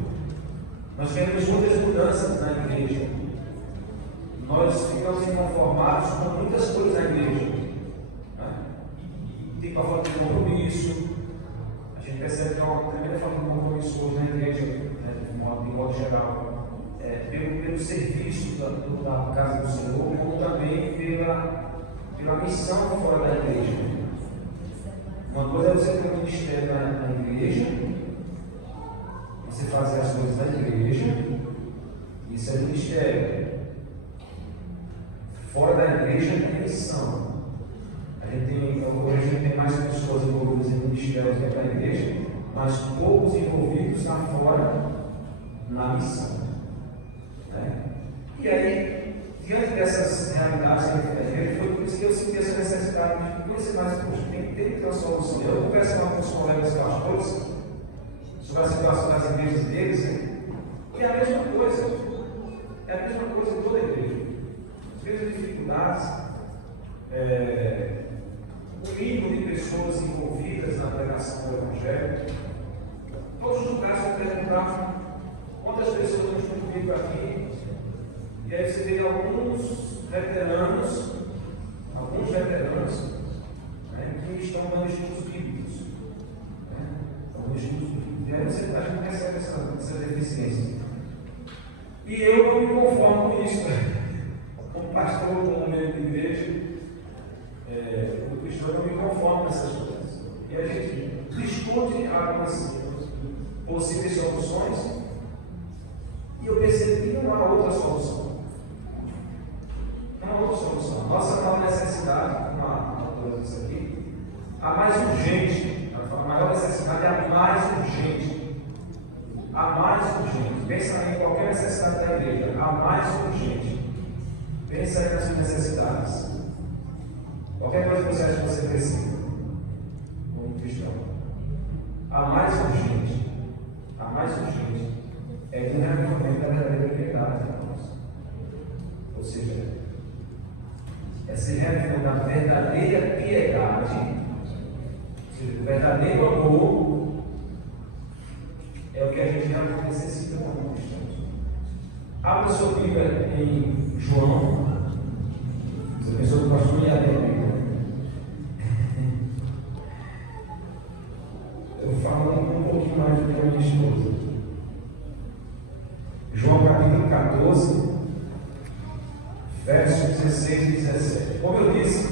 Nós temos muitas mudanças na igreja. Nós ficamos inconformados com muitas coisas na igreja. Tem uma falta de compromisso. A gente percebe que há uma tremenda falta de compromisso hoje na igreja, de modo geral, pelo serviço da casa do Senhor, como também pela missão fora da igreja. Uma coisa é você ter um ministério na igreja, você fazer as coisas na igreja, isso é ministério. Fora da igreja é missão. Hoje a gente tem mais pessoas envolvidas em ministérios que na igreja, mas poucos envolvidos lá fora na missão. E aí, diante dessas realidades da igreja, foi por isso que eu senti essa necessidade de conhecer mais o curso. Tem que ter uma solução. Eu conversava com os colegas pastores sobre a situação das igrejas deles, e é a mesma coisa. É a mesma coisa em toda a igreja. As mesmas dificuldades, o mínimo de pessoas envolvidas na pregação do Evangelho. Todos os lugares você perguntar quantas pessoas estão comigo aqui, e aí você vê alguns veteranos, que estão dando estudos bíblicos. E aí a gente percebe essa deficiência. E eu não me conformo com isso. Como pastor, como membro de igreja, o cristão não me conforma com essas coisas. E a gente discute algumas possíveis soluções, e eu percebi que não há outra solução. Não há outra solução. Nossa maior necessidade, coisa disso aqui. A mais urgente, a maior necessidade é a mais urgente. A mais urgente. Pensa em qualquer necessidade da igreja. A mais urgente. Pensa aí nas suas necessidades. Qualquer coisa que você acha que você precisa, como cristão. A mais urgente é o reavivamento da verdadeira piedade, irmãos. Ou seja, esse reavivamento da verdadeira piedade, ou seja, o verdadeiro amor, é o que a gente realmente necessita como cristãos. Abra sua Bíblia em João. Você pensou que o pastor ia ler a Bíblia? Eu falo um pouquinho mais do que a minha esposa. João capítulo 14, versos 16 e 17. Como eu disse,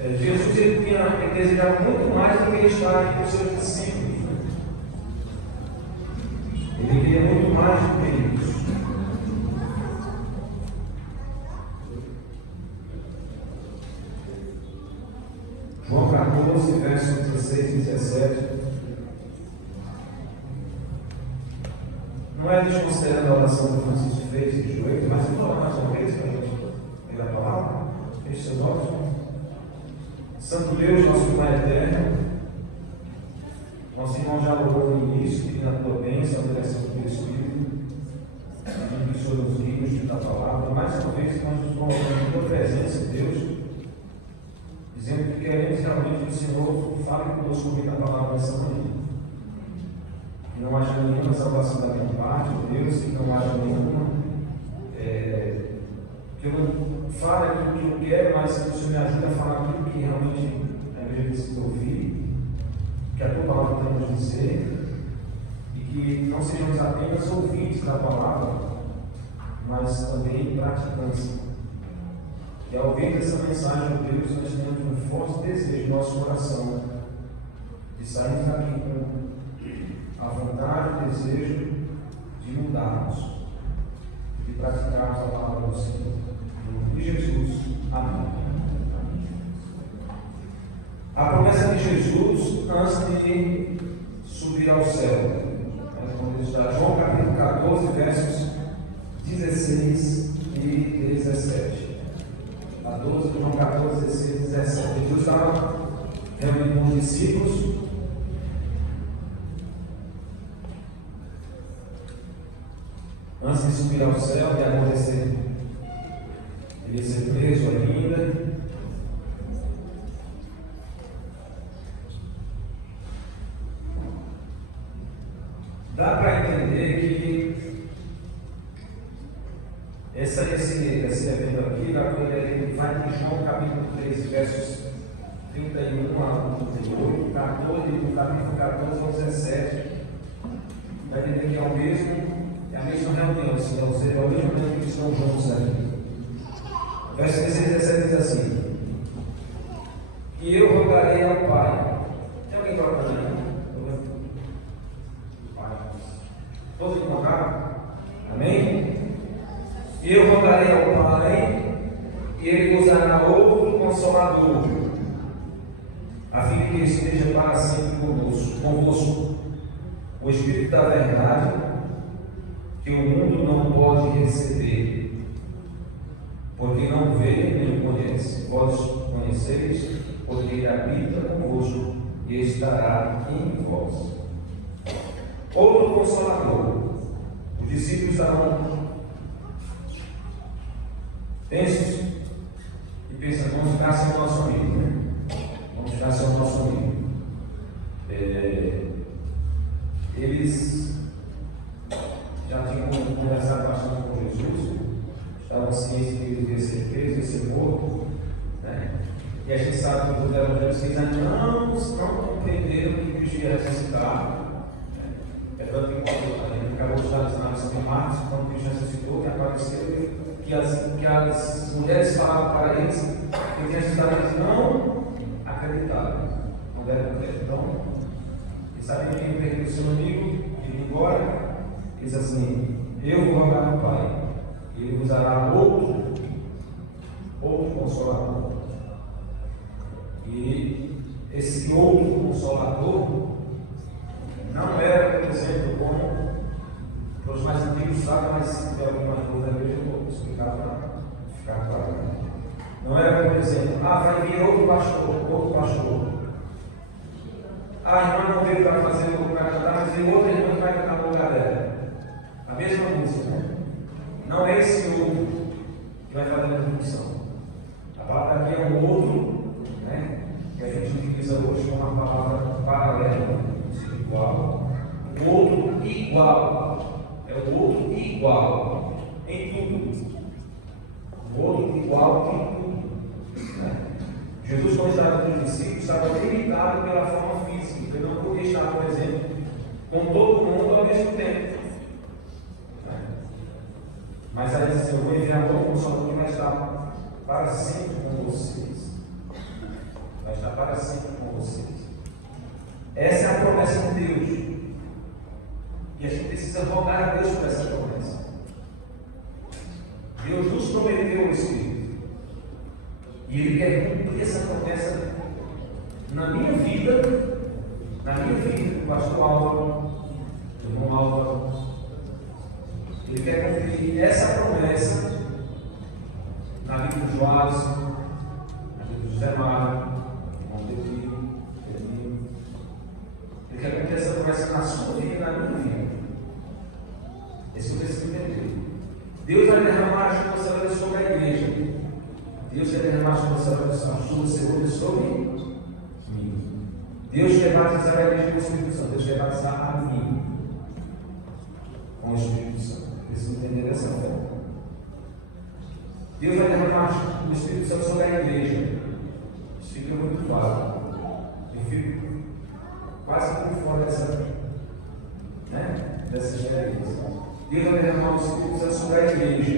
Jesus ele desejava muito mais do que estar com os seus discípulos. Ele queria muito mais do que isso. João 14, versos 16 e 17. Não é desconsiderando a oração que Francisco fez de joelhos, mas vamos falar mais uma vez para a gente ler a palavra. Feche seus olhos. Santo Deus, nosso Pai eterno, nosso irmão já louvou no início, pedindo a tua bênção, a direção do teu Espírito, pedindo que o Senhor nos guie no estudo da palavra. Mais uma vez, nós nos colocamos em tua presença, Deus, dizendo que queremos realmente que o Senhor fale conosco ouvindo a palavra dessa manhã. Que não haja nenhuma salvação da minha parte, Deus, que não haja nenhuma. Que eu não fale aquilo que eu quero, mas que o Senhor me ajude a falar aquilo que realmente a igreja precisa ouvir, que a tua palavra tem a nos dizer, e que não sejamos apenas ouvintes da palavra, mas também praticantes. E ao ouvir essa mensagem de Deus, nós temos um forte desejo no nosso coração de sairmos daqui com a vontade, o desejo de mudarmos, de praticarmos a palavra do Senhor. Em nome de Jesus. Amém. A promessa de Jesus antes de subir ao céu. Quando está João capítulo 14, versos 16 e 17. A 12, João 14, 16 e 17. Jesus estava reunindo com os discípulos. Antes de subir ao céu, de acontecer, ele ia ser preso ainda. Dá para entender que esse evento aqui, ele vai de João capítulo 13, versos 31 a 38, 14, do capítulo 14 ao 17. Vai entender que é a mesma reunião, ou seja, é o mesmo tempo que estão juntos aqui. Verso 16 e 17 diz assim: E eu rogarei ao Pai. Tem alguém procurando aí? Todos encontraram? Amém? E eu rogarei ao Pai, e Ele vos dará outro Consolador, a fim de que esteja para sempre convosco, o Espírito da verdade, que o mundo não pode receber, porque não vê nem conhece. Vós conheceis, porque Ele habita convosco e estará em vós. Outro Consolador. Os discípulos estavam tensos e pensam: vamos ficar sem o nosso amigo, né? Vamos ficar sem o nosso amigo. Eles já tinham conversado bastante com Jesus, estavam cientes que ele ia ser preso, ia ser morto, né? E a gente sabe que os evangelhos ainda não compreenderam que Cristo ia ressuscitar. É tanto que a gente acabou de dar na missão de Marcos, quando Cristo ressuscitou, que apareceu, que as mulheres falavam para eles que tinha ressuscitado, eles não acreditaram, não deram crédito. Então, eles sabiam que ele perdeu o seu amigo, ele embora. Diz assim: eu vou rogar ao Pai, e Ele vos dará outro Consolador. Consolador, não era, por exemplo, como para os mais antigos sabem, mas se tiver alguma coisa da igreja, eu vou explicar para ficar claro. Não era, por exemplo, vai vir outro pastor. A irmã não veio para fazer o lugar cantar, mas veio outra irmã que vai cantar no lugar dela. A mesma música, né? Não é esse outro que vai fazer a mesma função. A palavra aqui é um outro, né? Que a gente utiliza hoje como uma palavra paralela, igual. O outro igual. É o outro igual em tudo. O outro igual em tudo. Né? Jesus, quando estava com os discípulos, estava limitado pela forma física. Ele não podia estar, por exemplo, com todo mundo ao mesmo tempo. Né? Mas aí disse: eu vou enviar um Consolador que vai estar para sempre com vocês. Vai estar para sempre com vocês. Essa é a promessa de Deus. E a gente precisa rogar a Deus por essa promessa. Deus nos prometeu o Espírito. E Ele quer cumprir essa promessa na minha vida, do pastor Álvaro, do irmão Álvaro. Ele quer cumprir essa promessa na vida do Joás, na vida do José Mário, irmão Pedrinho. Ele quer cumprir essa promessa na sua vida e na minha vida. Esse é o versículo. Deus vai derramar a chuva saúde sobre a igreja. Deus vai derramar a chuva saúde sobre mim. Deus quer batizar a igreja com o Espírito Santo. Deus quer batizar a mim com o Espírito Santo. Preciso entender dessa forma. Deus vai derramar o Espírito Santo sobre a igreja. Isso fica muito claro. Eu fico quase por fora dessa experiência. Deus vai derramar o Espírito Santo sobre a igreja,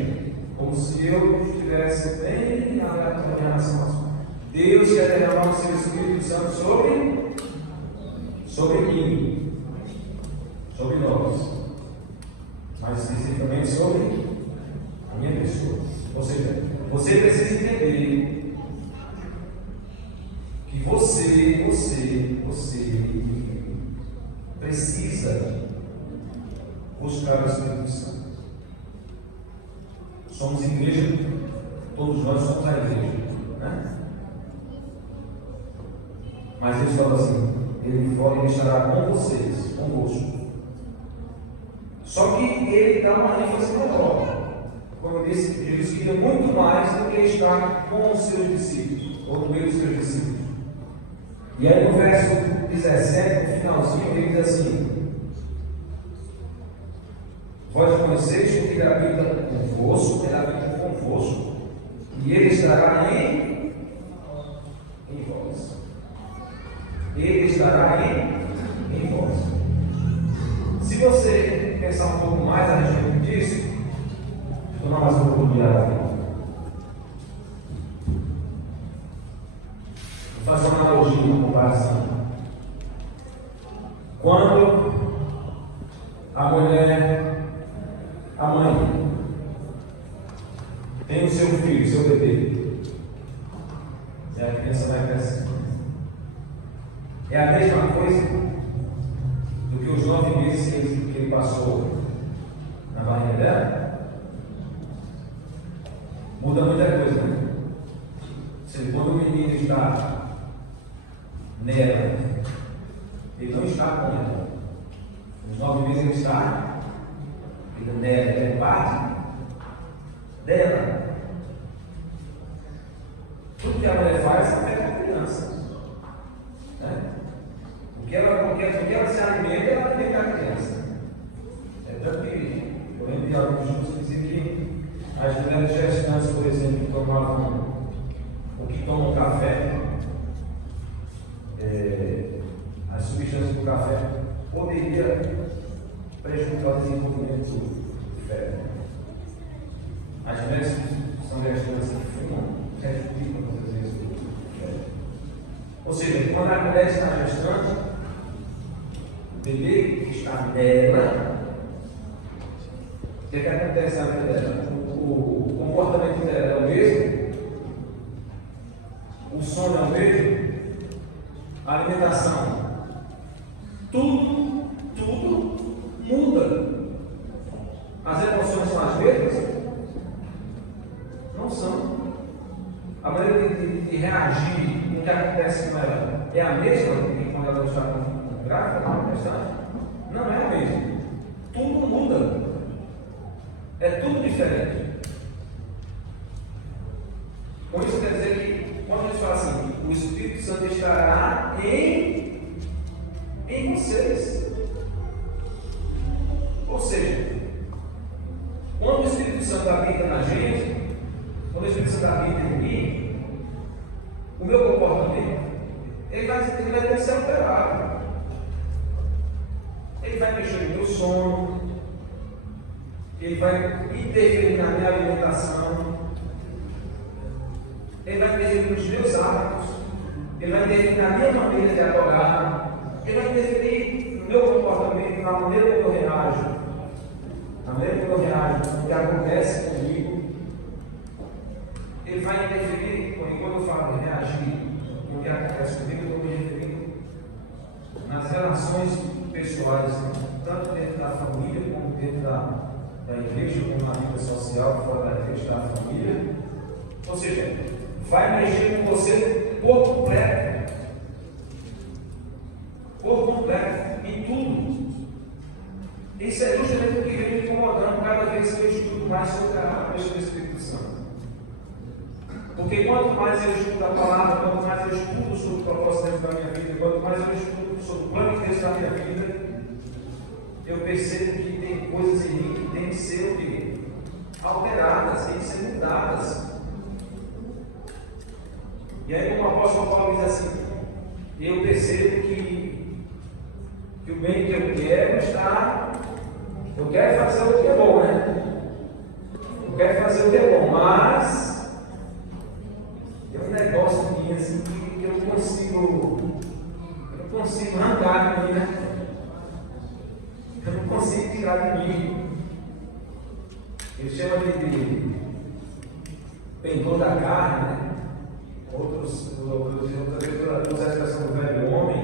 como se eu estivesse bem na minha nação. Deus quer derramar o seu Espírito Santo sobre mim, sobre nós, mas especificamente sobre a minha pessoa. Ou seja, você precisa entender que você precisa buscar o Espírito Santo. Somos igreja, todos nós somos a igreja, né? Mas Deus fala assim: Ele estará com vocês, convosco. Só que Ele dá uma ênfase maior. Quando disse que Jesus queria muito mais do que estar com os seus discípulos, ou no meio dos seus discípulos. E aí no verso 17, no finalzinho, ele diz assim: vós conheceis que Ele habita convosco, e Ele estará em vós. Ele estará em vós. Se você pensar um pouco mais a respeito disso, vou tomar mais um pouco de água aqui. Vou fazer uma analogia, uma comparação. Quando a mãe tem o seu filho, seu bebê, e a criança vai crescendo. É a mesma coisa do que os 9 meses que ele passou na barriga dela? Muda muita coisa, né? Quando o menino está nela, ele não está com ela. Nos 9 meses ele está nela, ele é parte dela. Tudo que a mulher faz afeta a criança. Né? O que ela se alimenta, ela alimenta a criança. É tranquilo. Eu lembro de alguns estudos que diziam que as mulheres gestantes, por exemplo, que tomavam ou que tomam café, as substâncias do café poderia prejudicar o desenvolvimento do feto. As mulheres que são gestantes que fumam, prejudicam muitas vezes o feto. Ou seja, quando a mulher está gestante, o bebê que está nela, o que acontece na vida dela? O comportamento dela é o mesmo? O sono é o mesmo? A alimentação a maneira de reagir no que acontece com ela é a mesma que quando ela está grávida, na tempestade? Não é a mesma. Tudo muda. É tudo diferente. Com isso quer dizer que, quando a gente fala assim, o Espírito Santo estará em vocês. Ou seja, quando o Espírito Santo habita na gente, quando o Espírito Santo habita em mim, o meu comportamento, ele vai ter que ser alterado. Ele vai mexer no meu sono, ele vai interferir na minha alimentação, ele vai interferir nos meus hábitos, ele vai interferir na minha maneira de adorar, ele vai interferir no meu comportamento, na maneira como eu reajo, na maneira como eu reajo, no que acontece comigo. Ele vai interferir, quando eu falo de reagir, no que acontece comigo, eu estou me referindo nas relações pessoais, tanto dentro da família, como dentro da igreja, como na vida social, fora da igreja, da família. Ou seja, vai mexer com você por completo. Por completo, em tudo. Isso é justamente o que vem me incomodando cada vez que eu estudo mais sobre a característica do Espírito Santo. Porque quanto mais eu estudo a palavra, quanto mais eu estudo sobre o propósito da minha vida, quanto mais eu estudo sobre o plano de Deus da minha vida, eu percebo que tem coisas em mim que têm que ser alteradas, têm que ser mudadas. E aí, como o apóstolo Paulo diz assim, eu percebo que o bem que eu quero está. Eu quero fazer o que é bom, né? Eu quero fazer o que é bom, mas tem um negócio em mim assim que eu não consigo arrancar de mim, né? Eu não consigo tirar de mim. Ele chama de pendor da carne, né? Outras vezes usa a expressão do velho homem,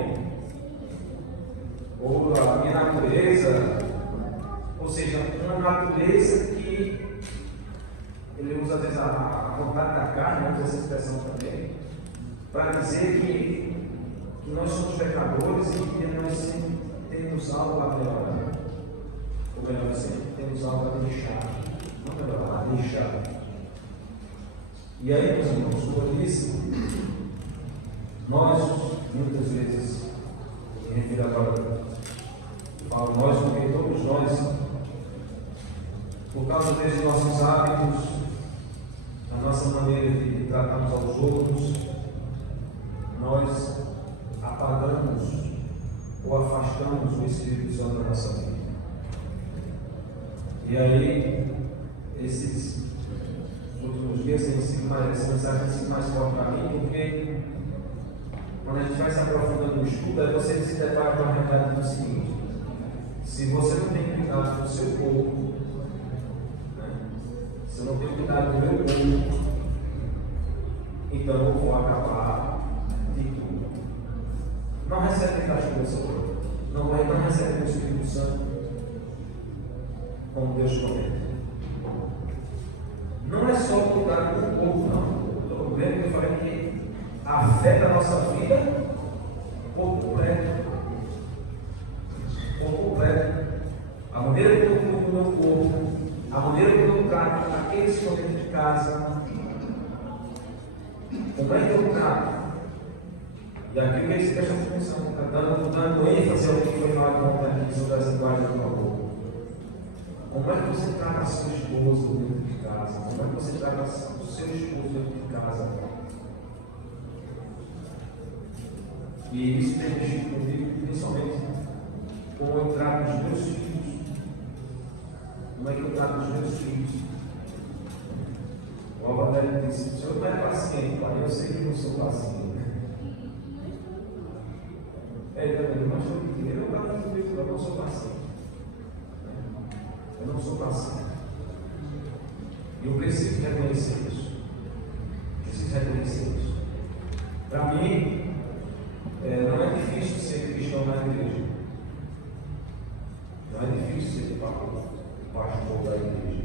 ou a minha natureza, ou seja, uma natureza que ele usa às vezes a vontade da carne, usa essa expressão também, para dizer que nós somos pecadores e que nós temos algo a melhorar. Ou melhor assim, temos algo a deixar. Não melhorar, a deixar. E aí, meus irmãos, por isso, nós, muitas vezes, me refiro agora, falo nós porque todos nós, por causa dos nossos hábitos, a nossa maneira de tratarmos aos outros, nós apagamos ou afastamos o Espírito Santo da nossa vida. E aí, esses últimos dias essa mensagem tem sido mais forte para mim, porque quando a gente vai se aprofundando no estudo, aí você se depara com a realidade do seguinte: se você não tem cuidado do seu corpo, né? Se eu não tenho cuidado do meu corpo, então eu vou acabar de tudo. Não recebe castigo do seu corpo, não recebe o Espírito Santo como Deus promete. Não é só cuidar do corpo, não. O problema que eu falei que afeta a nossa vida por completo. Por completo. A maneira como eu cuido do meu corpo, a maneira como eu trato aqueles que estão dentro de casa, como é que eu trato? E aqui eu queria prestar atenção, dando ênfase ao que foi falado ontem sobre as linguagens do amor. Como é que você trata a sua esposa dentro de casa? Como é que você trata o seu esposo dentro de casa? E isso tem mexido comigo, principalmente como eu trato os meus filhos. Como é que eu trato os meus filhos? O Alvadelli disse: o senhor não é paciente, pai, eu sei que eu não sou paciente. Ele também, mas eu não trato comigo, eu não sou paciente. Eu não sou paciente. Eu preciso reconhecer isso. Para mim, não é difícil ser cristão na igreja. Não é difícil ser pastor da igreja.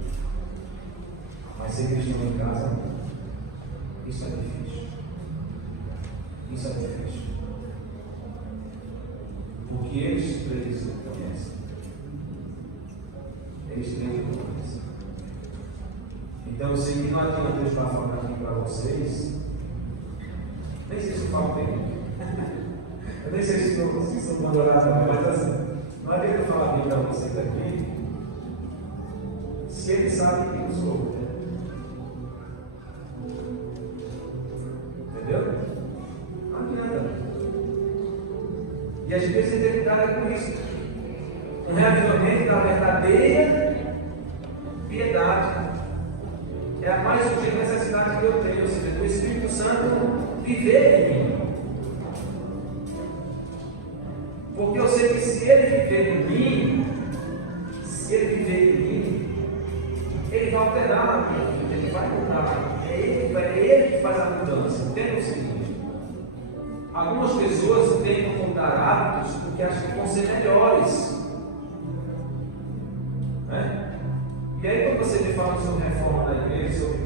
Mas ser cristão em casa, não. Isso é difícil. Isso é difícil. Porque eles três não conhecem. Eles três não conhecem. Então eu sei que não adianta eu estar falando aqui para vocês. Nem sei se eu falo bem. Eu nem sei se eu vou adorar também, mas assim, não adianta eu falar bem para vocês aqui, se eles sabem quem eu sou. Entendeu? Não adianta. E às vezes você tem que lidar com isso. Um reavivamento da verdadeira piedade. É a mais urgente necessidade que eu tenho, ou seja, do Espírito Santo viver em mim. Porque eu sei que se ele viver em mim, ele vai alterar a minha vida, ele vai mudar. É ele que faz a mudança. Entenda o seguinte: algumas pessoas tentam mudar hábitos porque acham que vão ser melhores. Né? E aí, quando você me fala sobre reforma da igreja, sobre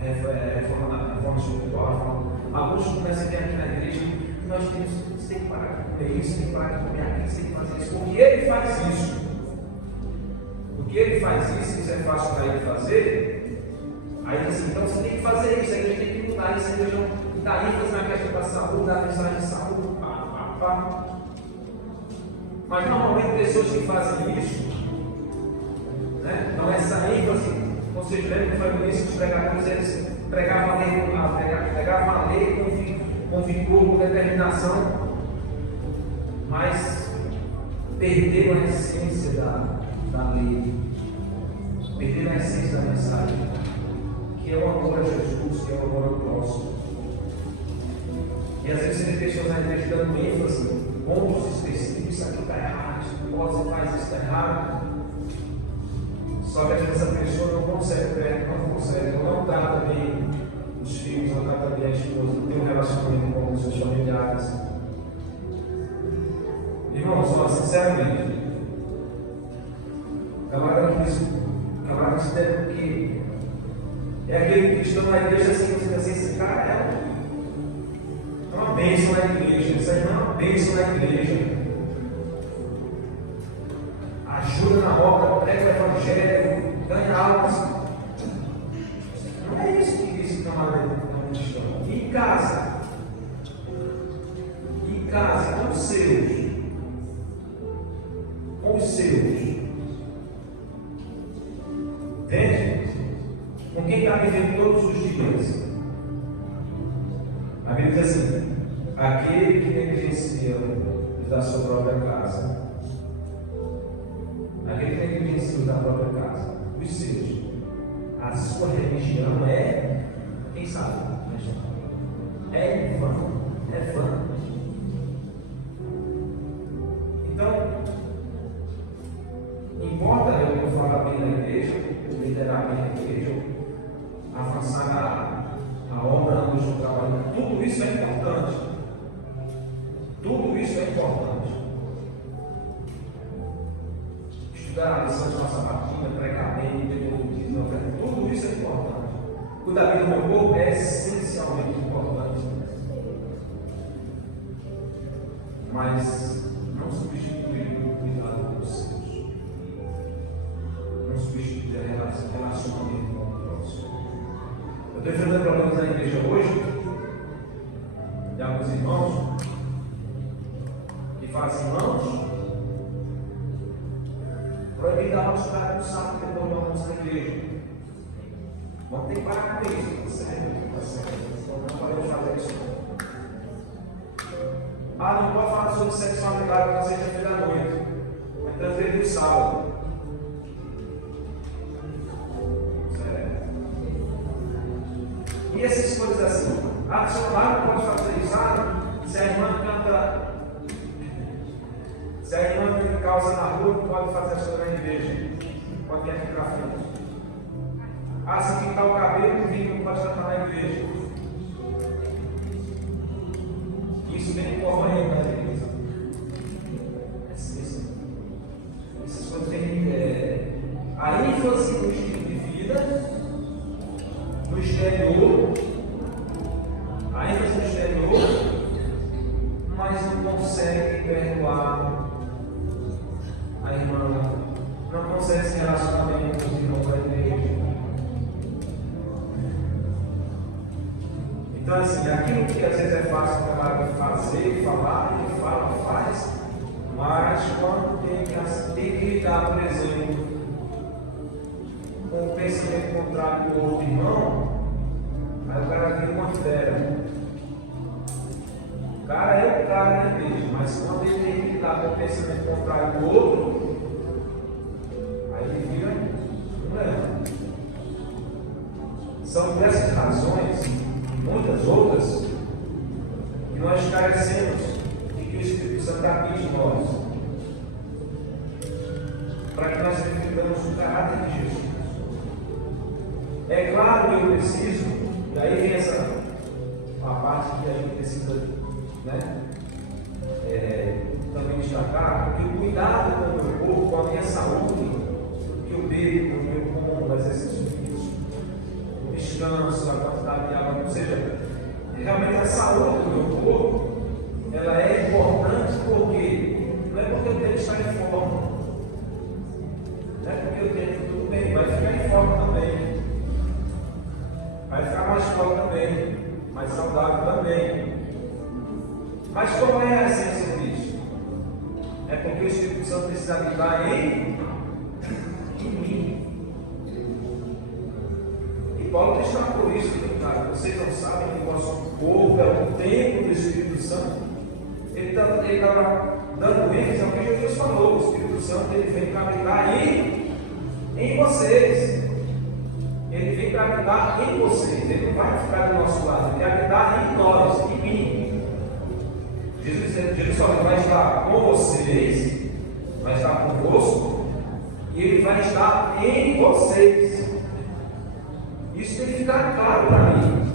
reforma espiritual, alguns começam a vir aqui na igreja e nós temos, você tem que parar de comer isso, tem que parar de comer aquilo, você tem que fazer isso, porque ele faz isso. Porque ele faz isso, isso é fácil para ele fazer. Aí diz assim, então você tem que fazer isso, a igreja tem que mudar isso, a igreja dá ênfase na questão da saúde, da mensagem de saúde, Mas normalmente pessoas que fazem isso, né? Então essa ênfase, vocês lembram que foi no início dos pregadores, eles pregavam a lei com vigor, com determinação, mas perderam a essência da lei, perderam a essência da mensagem, que é o amor a Jesus, que é o amor ao próximo. E às vezes você tem pessoas na igreja dando ênfase, pontos específicos, isso aqui está errado, isso não pode, você faz isso, está errado. Só que essa pessoa não consegue, não trata bem os filhos, não trata bem a esposa, não tem um relacionamento com os seus familiares. Irmãos, sinceramente, camarada que deve que é aquele cristão na igreja assim, você diz assim, esse cara é uma bênção na igreja, isso aí não é uma bênção na igreja. Ajuda na obra, prega o evangelho, ganha almas. Não é isso que esse camarada é um cristão. E em casa, com os seus. Entende? Com quem está vivendo todos os dias. A Bíblia diz assim: aquele que negligencia da sua própria casa, aquele que negligencia da própria casa, os seus, a sua religião é, quem sabe? É vã. Então, importa eu falar bem na igreja, liderar bem na igreja, avançar a obra onde eu estou trabalhando, tudo isso é importante. Tudo isso é importante. Estudar a lição de nossa partida, pregar bem, tudo isso é importante. Cuidar bem do meu corpo é essencialmente importante. Mas não substituir o cuidado dos seus. Não substituir o relacionamento com o próximo. Eu estou enfrentando problemas na igreja hoje, de alguns irmãos, que falam assim, irmãos, proibido dar uma estudada no sábado depois do almoço na igreja. Vamos ter que parar com isso. Tá certo. Não podemos fazer isso. Não pode falar sobre sexualidade na sexta-feira à noite. Vai transferir no sábado. Certo. E essas coisas assim? O seu lado não pode fazer isso. Se a irmã canta. Se a irmã tem calça na rua, não pode fazer as coisas na igreja. Pode ter aqui para frente. Se pintar o cabelo, o vinho não pode cantar na igreja. Isso vem correndo na igreja. Essas coisas têm a ênfase no estilo de vida, no exterior, Então, assim, aquilo que às vezes é fácil para fazer, falar, ele fala, faz, mas quando tem que lidar, por exemplo, com o pensamento contrário do outro irmão, aí o cara vira uma fera. O cara é o cara, né, mesmo? Mas quando ele tem que lidar com o pensamento contrário do outro, aí ele vira um leão. São dessas razões, e muitas outras, que nós carecemos e que o Espírito Santo habite em nós, para que nós reflitamos o caráter de Jesus. É claro que eu preciso, e aí vem a parte que a gente precisa, né, também destacar, que o cuidado com o meu corpo, com a minha saúde, que eu bebo, o meu como, o exercício físico, o descanso, a quantidade de água, ou seja, realmente a saúde do meu corpo, ela é importante porque não é porque eu tenho que estar em forma, não é porque eu tenho que tudo bem, vai ficar em forma também. Vai ficar mais forte também, mais saudável também. Mas qual é a essência disso? É porque o Espírito Santo precisa habitar em mim. E Paulo destacou isso, cara. Vocês não sabem que o nosso corpo é o templo do Espírito Santo. Ele estava dando ênfase ao que Jesus falou. O Espírito Santo ele vem para habitar em vocês. Ele vem para habitar em vocês, ele não vai ficar do nosso lado, ele vai habitar em nós, em mim. Jesus falou que vai estar com vocês, vai estar convosco, e ele vai estar em vocês. Isso tem que ficar claro para mim.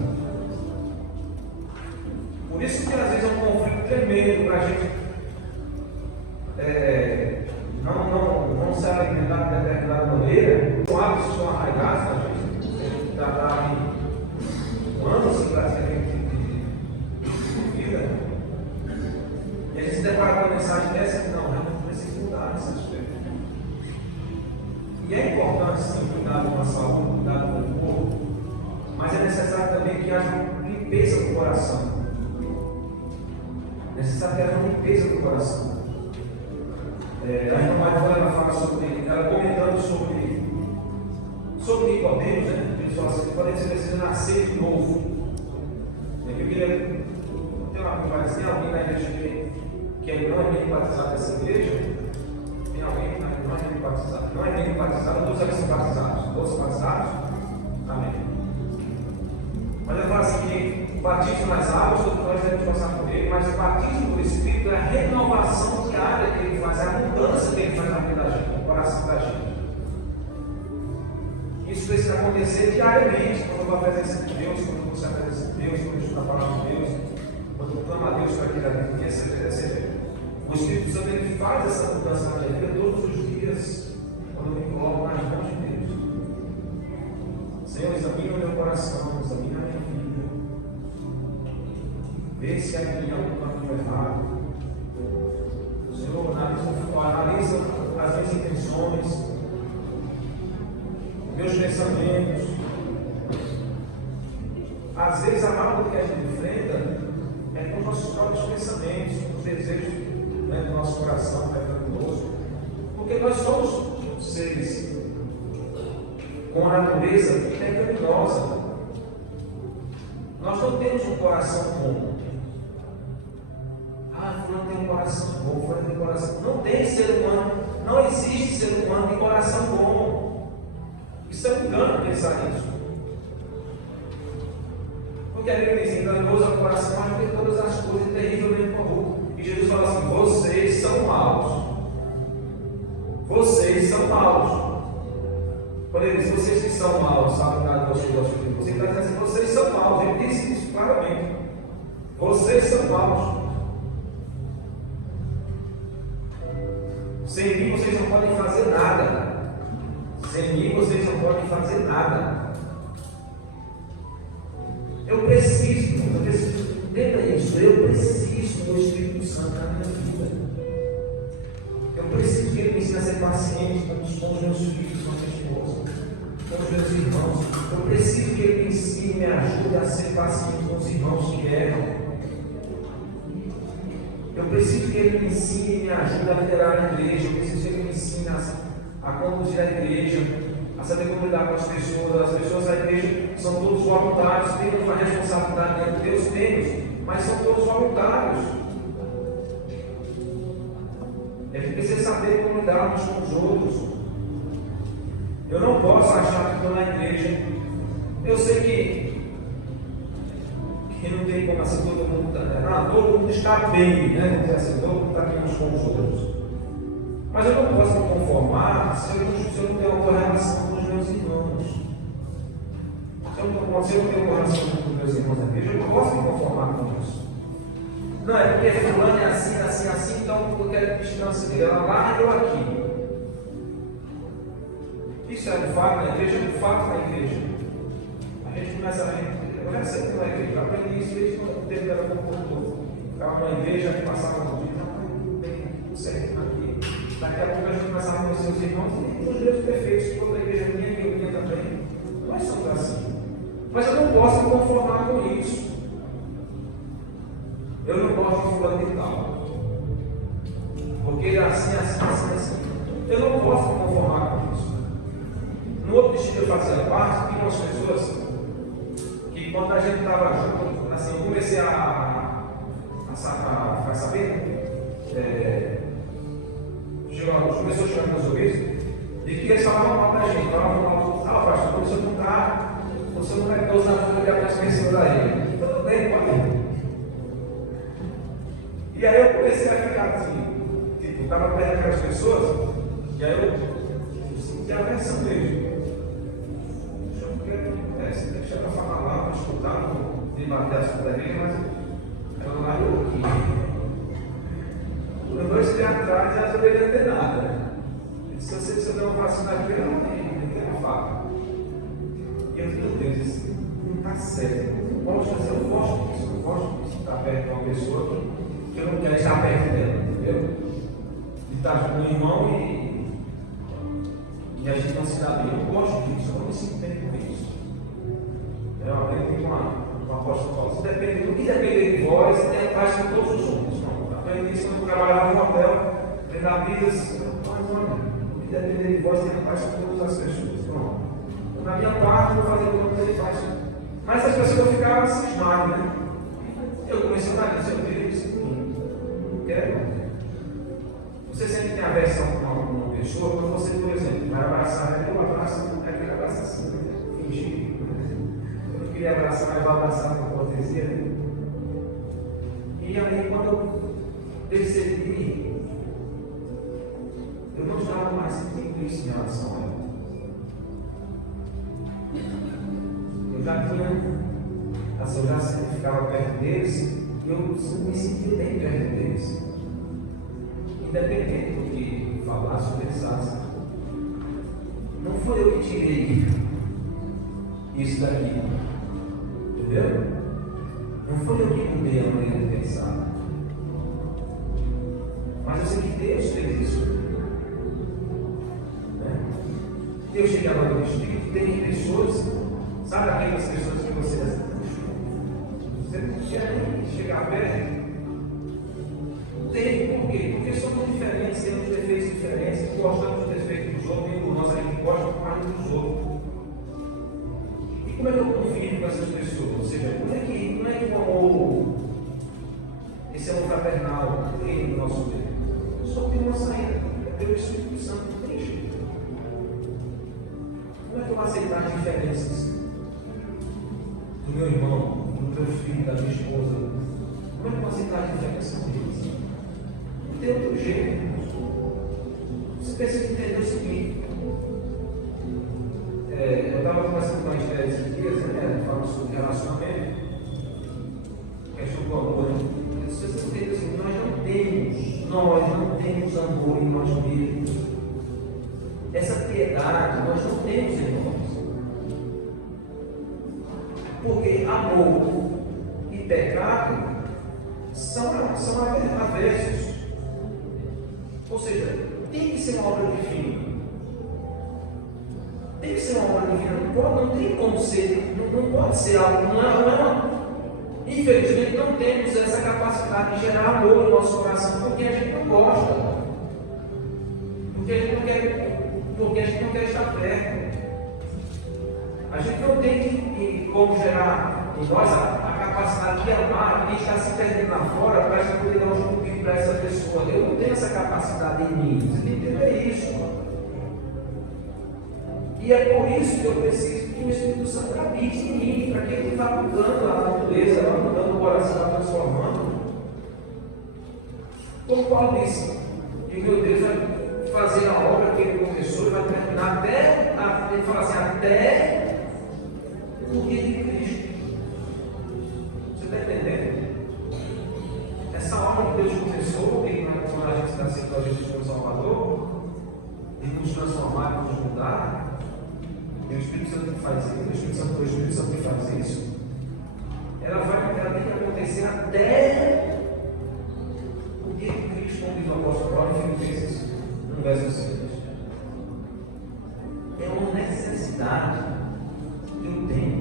Por isso que às vezes é um conflito tremendo para a gente não se alimentar de determinada maneira. São hábitos que estão arraigados na gente. Já está anos praticamente de vida. E a gente se depara com uma mensagem dessa que não, realmente precisa mudar nesse aspecto. E é importante sim cuidar com a saúde, cuidar com o corpo, mas é necessário também que haja uma limpeza do coração. É necessário que haja uma limpeza do coração. A irmã Maria fala sobre, ela comentando sobre Nicodemos, né? Ele fala assim: você precisa nascer de novo. Eu queria ter uma conversa. Tem alguém na igreja que não é bem batizado nessa igreja? Tem alguém que não é bem batizado? Não é bem batizado, todos eles são batizados. Todos são batizados? Amém. Mas eu falo assim: que o batismo nas águas, todos nós devemos passar por ele, mas o batismo do Espírito é a renovação diária que ele faz, é a mudança que ele faz na vida da gente, no coração da gente. Isso precisa acontecer diariamente, quando eu vou à presença de Deus, quando eu vou à presença de Deus, quando eu estou na palavra de Deus, quando eu clamo a Deus para que a vida. O Espírito Santo ele faz essa mudança na minha vida todos os dias, quando eu me coloco nas mãos de Deus. Senhor, examina o meu coração, examina a minha vida, vê se há em mim algum caminho errado. Senhor, analisa as minhas intenções, meus pensamentos. Às vezes a mágoa que a gente enfrenta é com os nossos próprios pensamentos, com os desejos, né, do nosso coração pecaminoso, porque nós somos seres com a natureza pecaminosa. Nós não temos um coração bom. Fulano tem um coração bom, fulano tem um coração bom. Não tem ser humano, não existe ser humano de coração bom. Isso é um engano pensar nisso. Porque a Bíblia diz: enganoso é o coração, mas tem todas as coisas terrivelmente corruptas. E Jesus fala assim: vocês são maus. Vocês são maus. Quando ele diz vocês que são maus, sabem nada de vocês, você está dizendo assim: vocês são maus. Ele disse isso claramente. Vocês são maus. Sem mim vocês não podem fazer nada. Sem mim vocês não podem fazer nada. Eu preciso, entenda isso, eu preciso do Espírito Santo na minha vida. Eu preciso que Ele me ensine a ser paciente com os meus filhos, com a minha esposa, com os meus irmãos. Eu preciso que Ele me ensine, me ajude a a ser paciente com os irmãos que erram. Eu preciso que Ele me ensine e me ajude a liderar a igreja. Eu preciso que Ele me ensine a conduzir a igreja, a saber como lidar com as pessoas. As pessoas da igreja são todos voluntários, temos uma responsabilidade diante de Deus, temos, mas são todos voluntários. A gente precisa saber como lidar uns com os outros. Eu não posso achar que estou na igreja. Eu sei que não tem como assim todo mundo está bem, né? Vamos dizer assim, todo mundo está bem uns com os outros. Mas eu não posso me conformar se eu não tenho uma boa relação com os meus irmãos. Se eu não tenho uma relação com os meus irmãos na igreja, eu não posso me conformar com isso. Não, é porque fulano é assim, então eu quero distância dele. Ela lá e eu aqui. Isso é um fato na igreja, é um fato na igreja. A gente começa a ver. Eu já sei que na igreja, eu aprendi isso desde quando o tempo era pouco. Ficava numa igreja que passava um dia, não sei aqui. Daqui a pouco a gente começava a conhecer os irmãos e os Deus perfeitos, toda a igreja minha e eu minha também. Nós somos assim. Mas eu não posso me conformar com isso. Eu não gosto de fulano de tal. Porque ele é assim. Eu não posso me conformar com isso. No outro dia eu fazia parte, tinha umas pessoas que quando a gente estava junto, assim, eu comecei a ficar sabendo, começou a chegar meus ouvidos, de que eles falavam mal da gente, falavam mal, pastor, você não vai usar tudo que a pessoa a ele. Tudo bem, pai. E aí eu comecei a ficar assim, tipo, estava perto daquelas pessoas, e aí eu senti a versão mesmo. Deixa eu falar lá, para escutar, não debater as coisas dele, mas ela lá eu aqui. Os dois dias atrás, ela não deveria ter nada. Se você der uma vacina aqui, ela não tem uma faca. E eu digo, Deus, isso não está certo. Eu gosto disso, estar perto de uma pessoa que eu não quero estar perto dela, entendeu? De estar com um irmão e a gente não se dá bem. Eu não gosto disso, eu não me sinto bem com isso. Eu aprendi com a apóstolo Paulo. Se depende do que depender de vós, faz com todos os outros. Aprendi isso quando eu trabalhava no hotel, treinar vidas. O que depender de vós, faz com todas as pessoas. Pronto. Na minha parte, eu vou fazer tudo que ele faz. Mas as pessoas ficavam cismadas, né? Eu comecei a falar isso, eu queria isso. Não quero. Você sempre tem aversão com uma pessoa, quando você, por exemplo, vai abraçar ela, eu abraço, aquele abraço assim, fingir. Eu não queria abraçar, mas eu vou abraçar com cortesia. E aí, quando eu percebi, eu não estava mais sentindo isso em relação a ela. Eu já tinha, assim, eu já sempre ficava perto deles, e eu me sentia bem perto deles. Independente do que falasse ou pensasse. Não foi eu que tirei isso daqui. Entendeu? Não foi eu que mudei a maneira de pensar. Mas eu sei que Deus fez isso. Né? Deus chegava no Espírito, tem pessoas, sabe aquelas pessoas que você não quer nem chegar perto? Tem, por quê? Porque somos diferentes, temos defeitos diferentes, gostamos dos defeitos dos outros, nem do nosso, a gente gosta mais dos outros. E como é que eu convivo com essas pessoas? Ou seja, como é que o amor, esse amor fraternal, tem no nosso meio? Só tem uma saída, é ter o Espírito Santo, não tem jeito. Como é que eu vou aceitar as diferenças do meu irmão, do meu filho, da minha esposa? Como é que eu vou aceitar as diferenças deles? Não tem outro jeito. Você precisa entender o seguinte. Eu estava conversando com a Esther esses dias, né, falando sobre relacionamento, questão do amor. Você precisa entender o seguinte: nós não temos amor em nós mesmos. Essa piedade nós não temos em nós. Porque amor e pecado são aversos. Ou seja, tem que ser uma obra divina. Tem que ser uma obra divina, não tem como ser, não pode ser algo, infelizmente não temos essa capacidade de gerar amor no nosso coração, porque a gente não gosta, porque a gente não quer estar perto. A gente não tem como gerar em nós a capacidade de amar quem está se perdendo lá fora para a gente poder dar um convite para essa pessoa. Eu não tenho essa capacidade em mim, você tem que entender isso. E é por isso que eu preciso que o Espírito Santo habite em mim, para que ele vá mudando a natureza, vá mudando o coração, vá transformando. Como Paulo disse, que meu Deus vai fazer a obra que ele começou e vai terminar até, ele fala assim, até o dia de Cristo. Você está entendendo? Essa obra que Deus começou, que quando a gente está sendo a Jesus como Salvador, de nos transformar, nos mudar, e o Espírito Santo que faz isso, o Espírito Santo que faz isso, ela tem que acontecer até o dia de Cristo, como diz o apóstolo Paulo em Filipenses, no verso 6. É uma necessidade que eu tenho,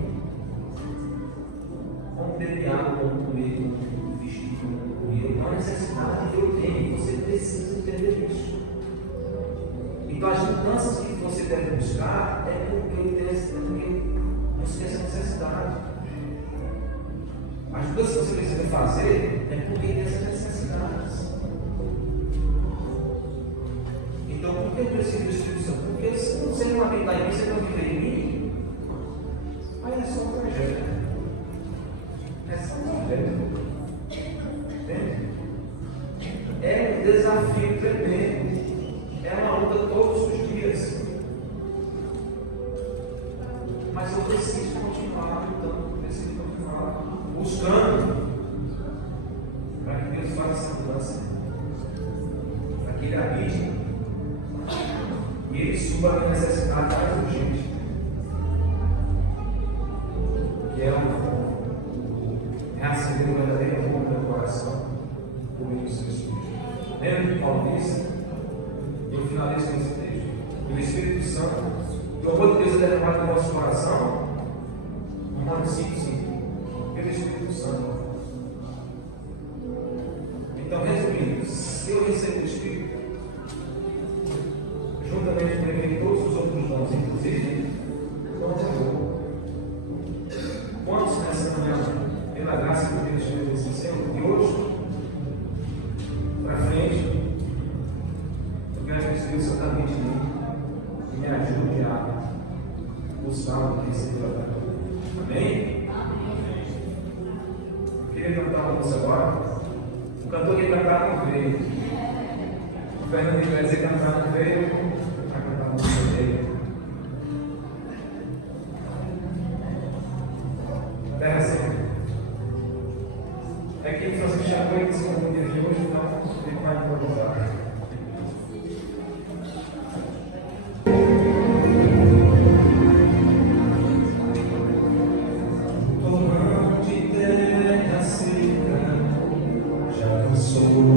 como beber água, como comer, como vestir, como comer, é uma necessidade que eu tenho, e você precisa entender isso. Então as mudanças que você deve buscar é porque você tem essa necessidade. As mudanças que você precisa fazer é porque tem essas necessidades. Então por que eu preciso do Espírito Santo? Porque se você não habitar em mim, você não viver em mim, aí é só um projeto. É só um projeto. Entende? É um desafio tremendo. É uma luta todos os dias. Mas eu preciso continuar lutando, preciso continuar buscando para que Deus faça essa mudança, para que Ele habite e Ele suba a minha necessidade mais urgente, que é acender o verdadeiro amor no meu coração por meio do seu Espírito. Lembra que Paulo disse? Eu finalizo com esse texto. O Espírito Santo, o amor de Deus é derramado no nosso coração, Romanos 5:5, pelo Espírito Santo. Então, resumindo, se eu recebo o Espírito, juntamente com ele, todos os outros dons, inclusive o dom de amor. Quantos nessa manhã, pela graça que Deus fez nesse Senhor, de hoje para frente, eu quero que o Espírito Santo habite em mim e me ajude a buscar o que receber agora. Amém? Eu queria cantar uma música agora. O cantor que cantar não veio. O Fernandinho vai dizer cantar não veio, vai cantar a música dele. Terra sempre. É que ele só se chamou e disse como dia de hoje, então ele vai improvisar. Oh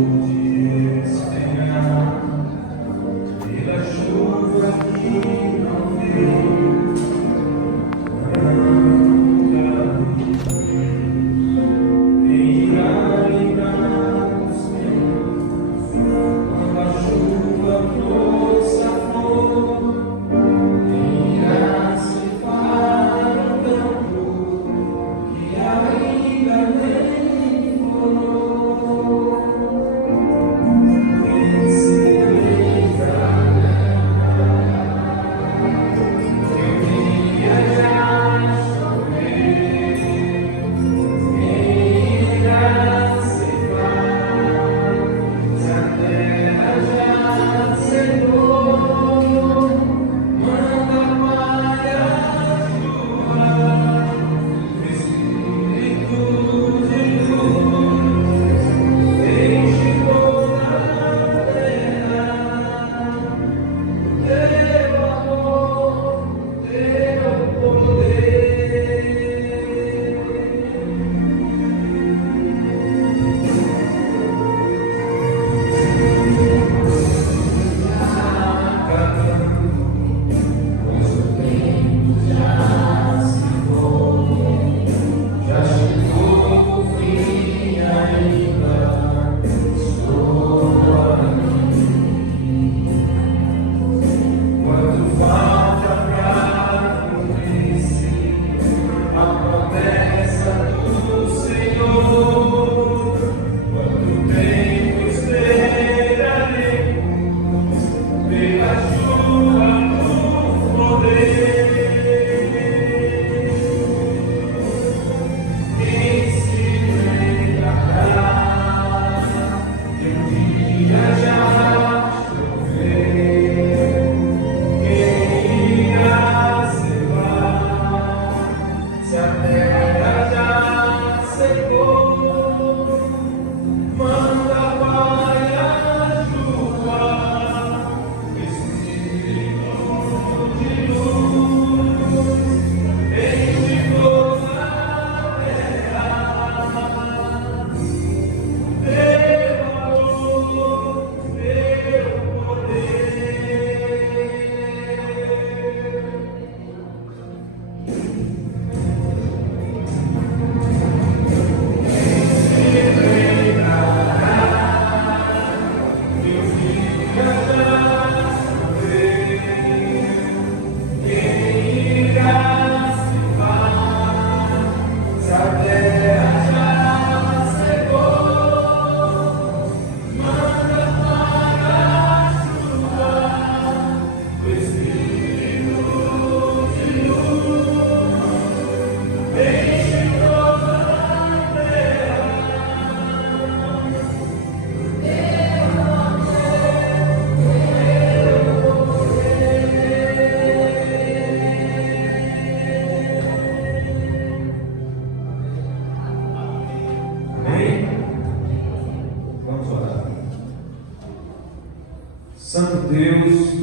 Deus,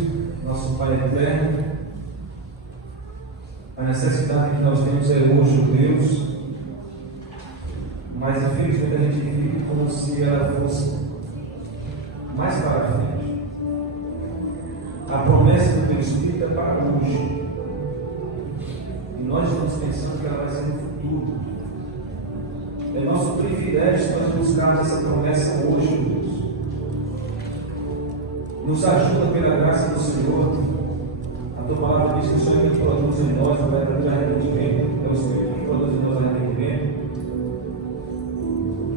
nosso Pai eterno, a necessidade que nós temos é hoje, Deus, mas infelizmente a gente vive como se ela fosse mais para frente. A promessa do Teu Espírito é para hoje. E nós estamos pensando que ela vai ser no futuro. É nosso privilégio nós buscarmos essa promessa hoje, Deus. Nos ajuda pela graça do Senhor. A Tua palavra diz que o Senhor que produz em nós o verdadeiro arrependimento. É o Senhor que produz em nós o arrependimento.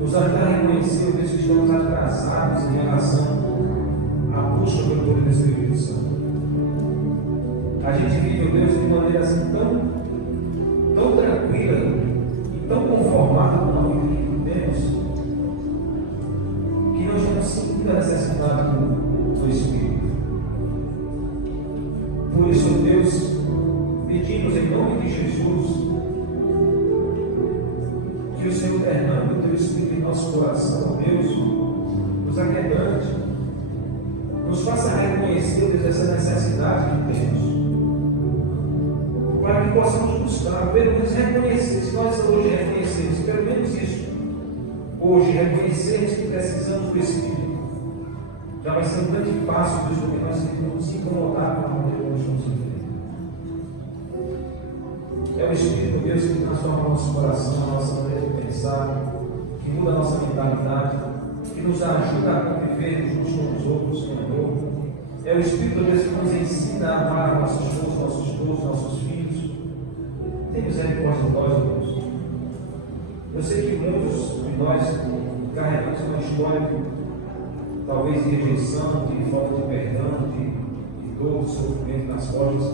Nos ajuda a reconhecer, Deus, que estamos atrasados em relação à busca pelo poder do Espírito Santo. A gente vive, Deus, de maneira assim tão tranquila e tão conformada com a vida que temos, que nós estamos sentindo a necessidade do Espírito. Por isso, Deus, pedimos em nome de Jesus que o Senhor derrame o Teu Espírito em nosso coração, Deus, nos aquietante, nos faça reconhecer, Deus, essa necessidade que temos, para que possamos buscar, pelo menos reconhecer, se nós hoje reconhecermos, pelo menos isso, hoje reconhecermos que precisamos do Espírito, já vai ser um grande passo, Deus, porque nós vamos se incomodar com a maneira que nós estamos vivendo. É o Espírito, Deus, que transforma o nosso coração, a nossa maneira de pensar, que muda a nossa mentalidade, que nos ajuda a conviver uns com os outros, com amor. É o Espírito, Deus, que nos ensina a amar nossos esposos, nossos filhos. Tem misericórdia de nós, Deus. Eu sei que muitos de nós carregamos uma história talvez de rejeição, de falta de perdão, de dor, de sofrimento nas costas.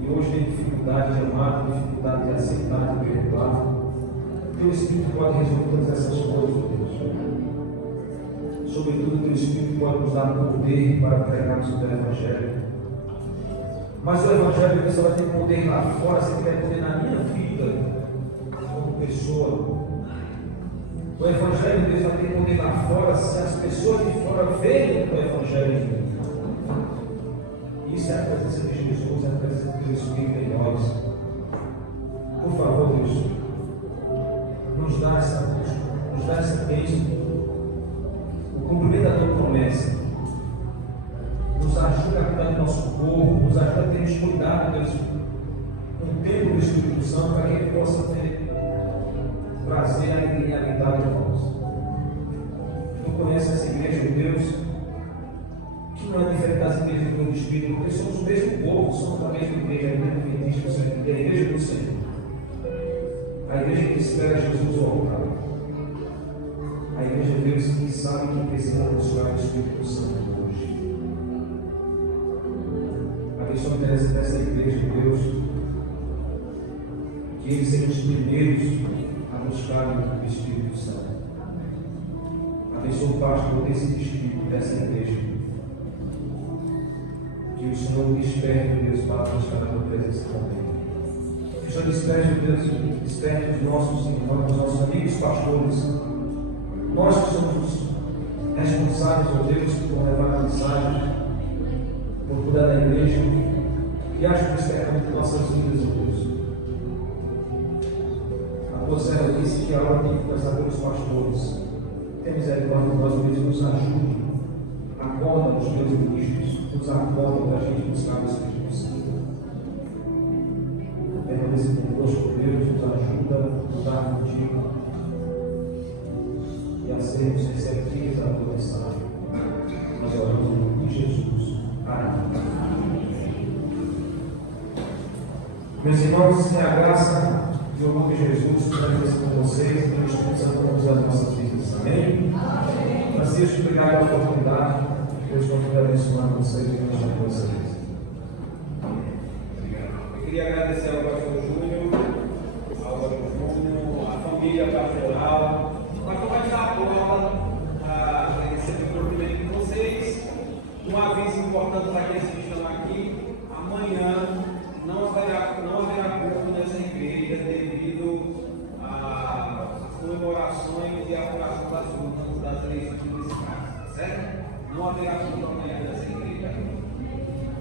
E hoje tem dificuldade de amar, tem dificuldade de aceitar, de perdoar. Teu Espírito pode resolver todas essas coisas, Deus. Sobretudo, Teu Espírito pode nos dar poder para pregarmos o Teu Evangelho. Mas o Evangelho, Deus, só vai ter poder lá fora, se tiver poder na minha vida, como pessoa. O Evangelho, Deus, vai ter poder lá fora, se as pessoas de fora verem o Evangelho. Isso é a presença de Jesus, é a presença do Teu Espírito em nós. Por favor, Deus, nos dá essa bênção, o cumprimento da Tua promessa. Nos ajuda a cuidar do nosso corpo, nos ajuda a termos cuidado, Deus, com o tempo do Espírito Santo, para que Ele possa ter prazer, alegria e habilidade em nós. Tu conheces essa igreja, Deus, que não é diferente das igrejas do Espírito, porque somos o mesmo povo, somos a mesma igreja, a igreja adventista, a igreja do Senhor. A igreja que espera Jesus voltar. A igreja de Deus que sabe que precisa buscar o Espírito Santo hoje. Abençoa interessa dessa igreja de Deus, que eles sejam os primeiros a buscar o Espírito Santo. Abençoa o pastor desse distrito, dessa igreja. Que o Senhor desperte, Deus, para buscar a tua presença também. Que o Senhor desperte, Deus, desperte os nossos irmãos, os nossos amigos pastores. Nós que somos responsáveis, ó Deus, por levar a mensagem, por cuidar da igreja, que haja um despertamento de nossas vidas, ó Deus. A tua serva disse que a hora tem que começar pelos pastores. Tem misericórdia de nós, Deus, nos ajude. Acorda os teus ministros, nos acorda para a gente buscar o Espírito Santo. Permaneça conosco, Deus, nos ajuda a lutar contigo e a sermos receptivos à tua mensagem. Nós oramos em nome de Jesus. Amém. Meus irmãos, que a graça e o amor de Jesus permaneça com vocês e o Espírito Santo conduzir as nossas vidas. Amém? Francisco, obrigado pela oportunidade. Deus continue abençoando vocês e abençoando vocês. Eu queria agradecer ao pastor Júnior, à família pastoral. Nós vamos dar a bola a receber o cumprimento de vocês. Um aviso importante para aqueles que estão aqui: amanhã não haverá culto nessa igreja devido às comemorações e à apuração das urnas das eleições municipais, certo? Não haverá culto amanhã nessa igreja.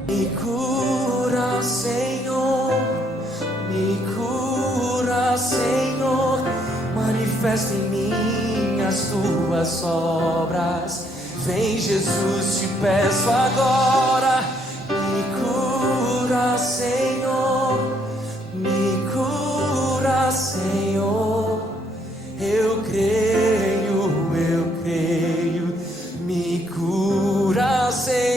Me cura, Senhor, me cura, Senhor, manifesta em mim as tuas obras. Vem, Jesus, te peço agora, me cura, Senhor, me cura, Senhor. Eu creio, me cura, Senhor.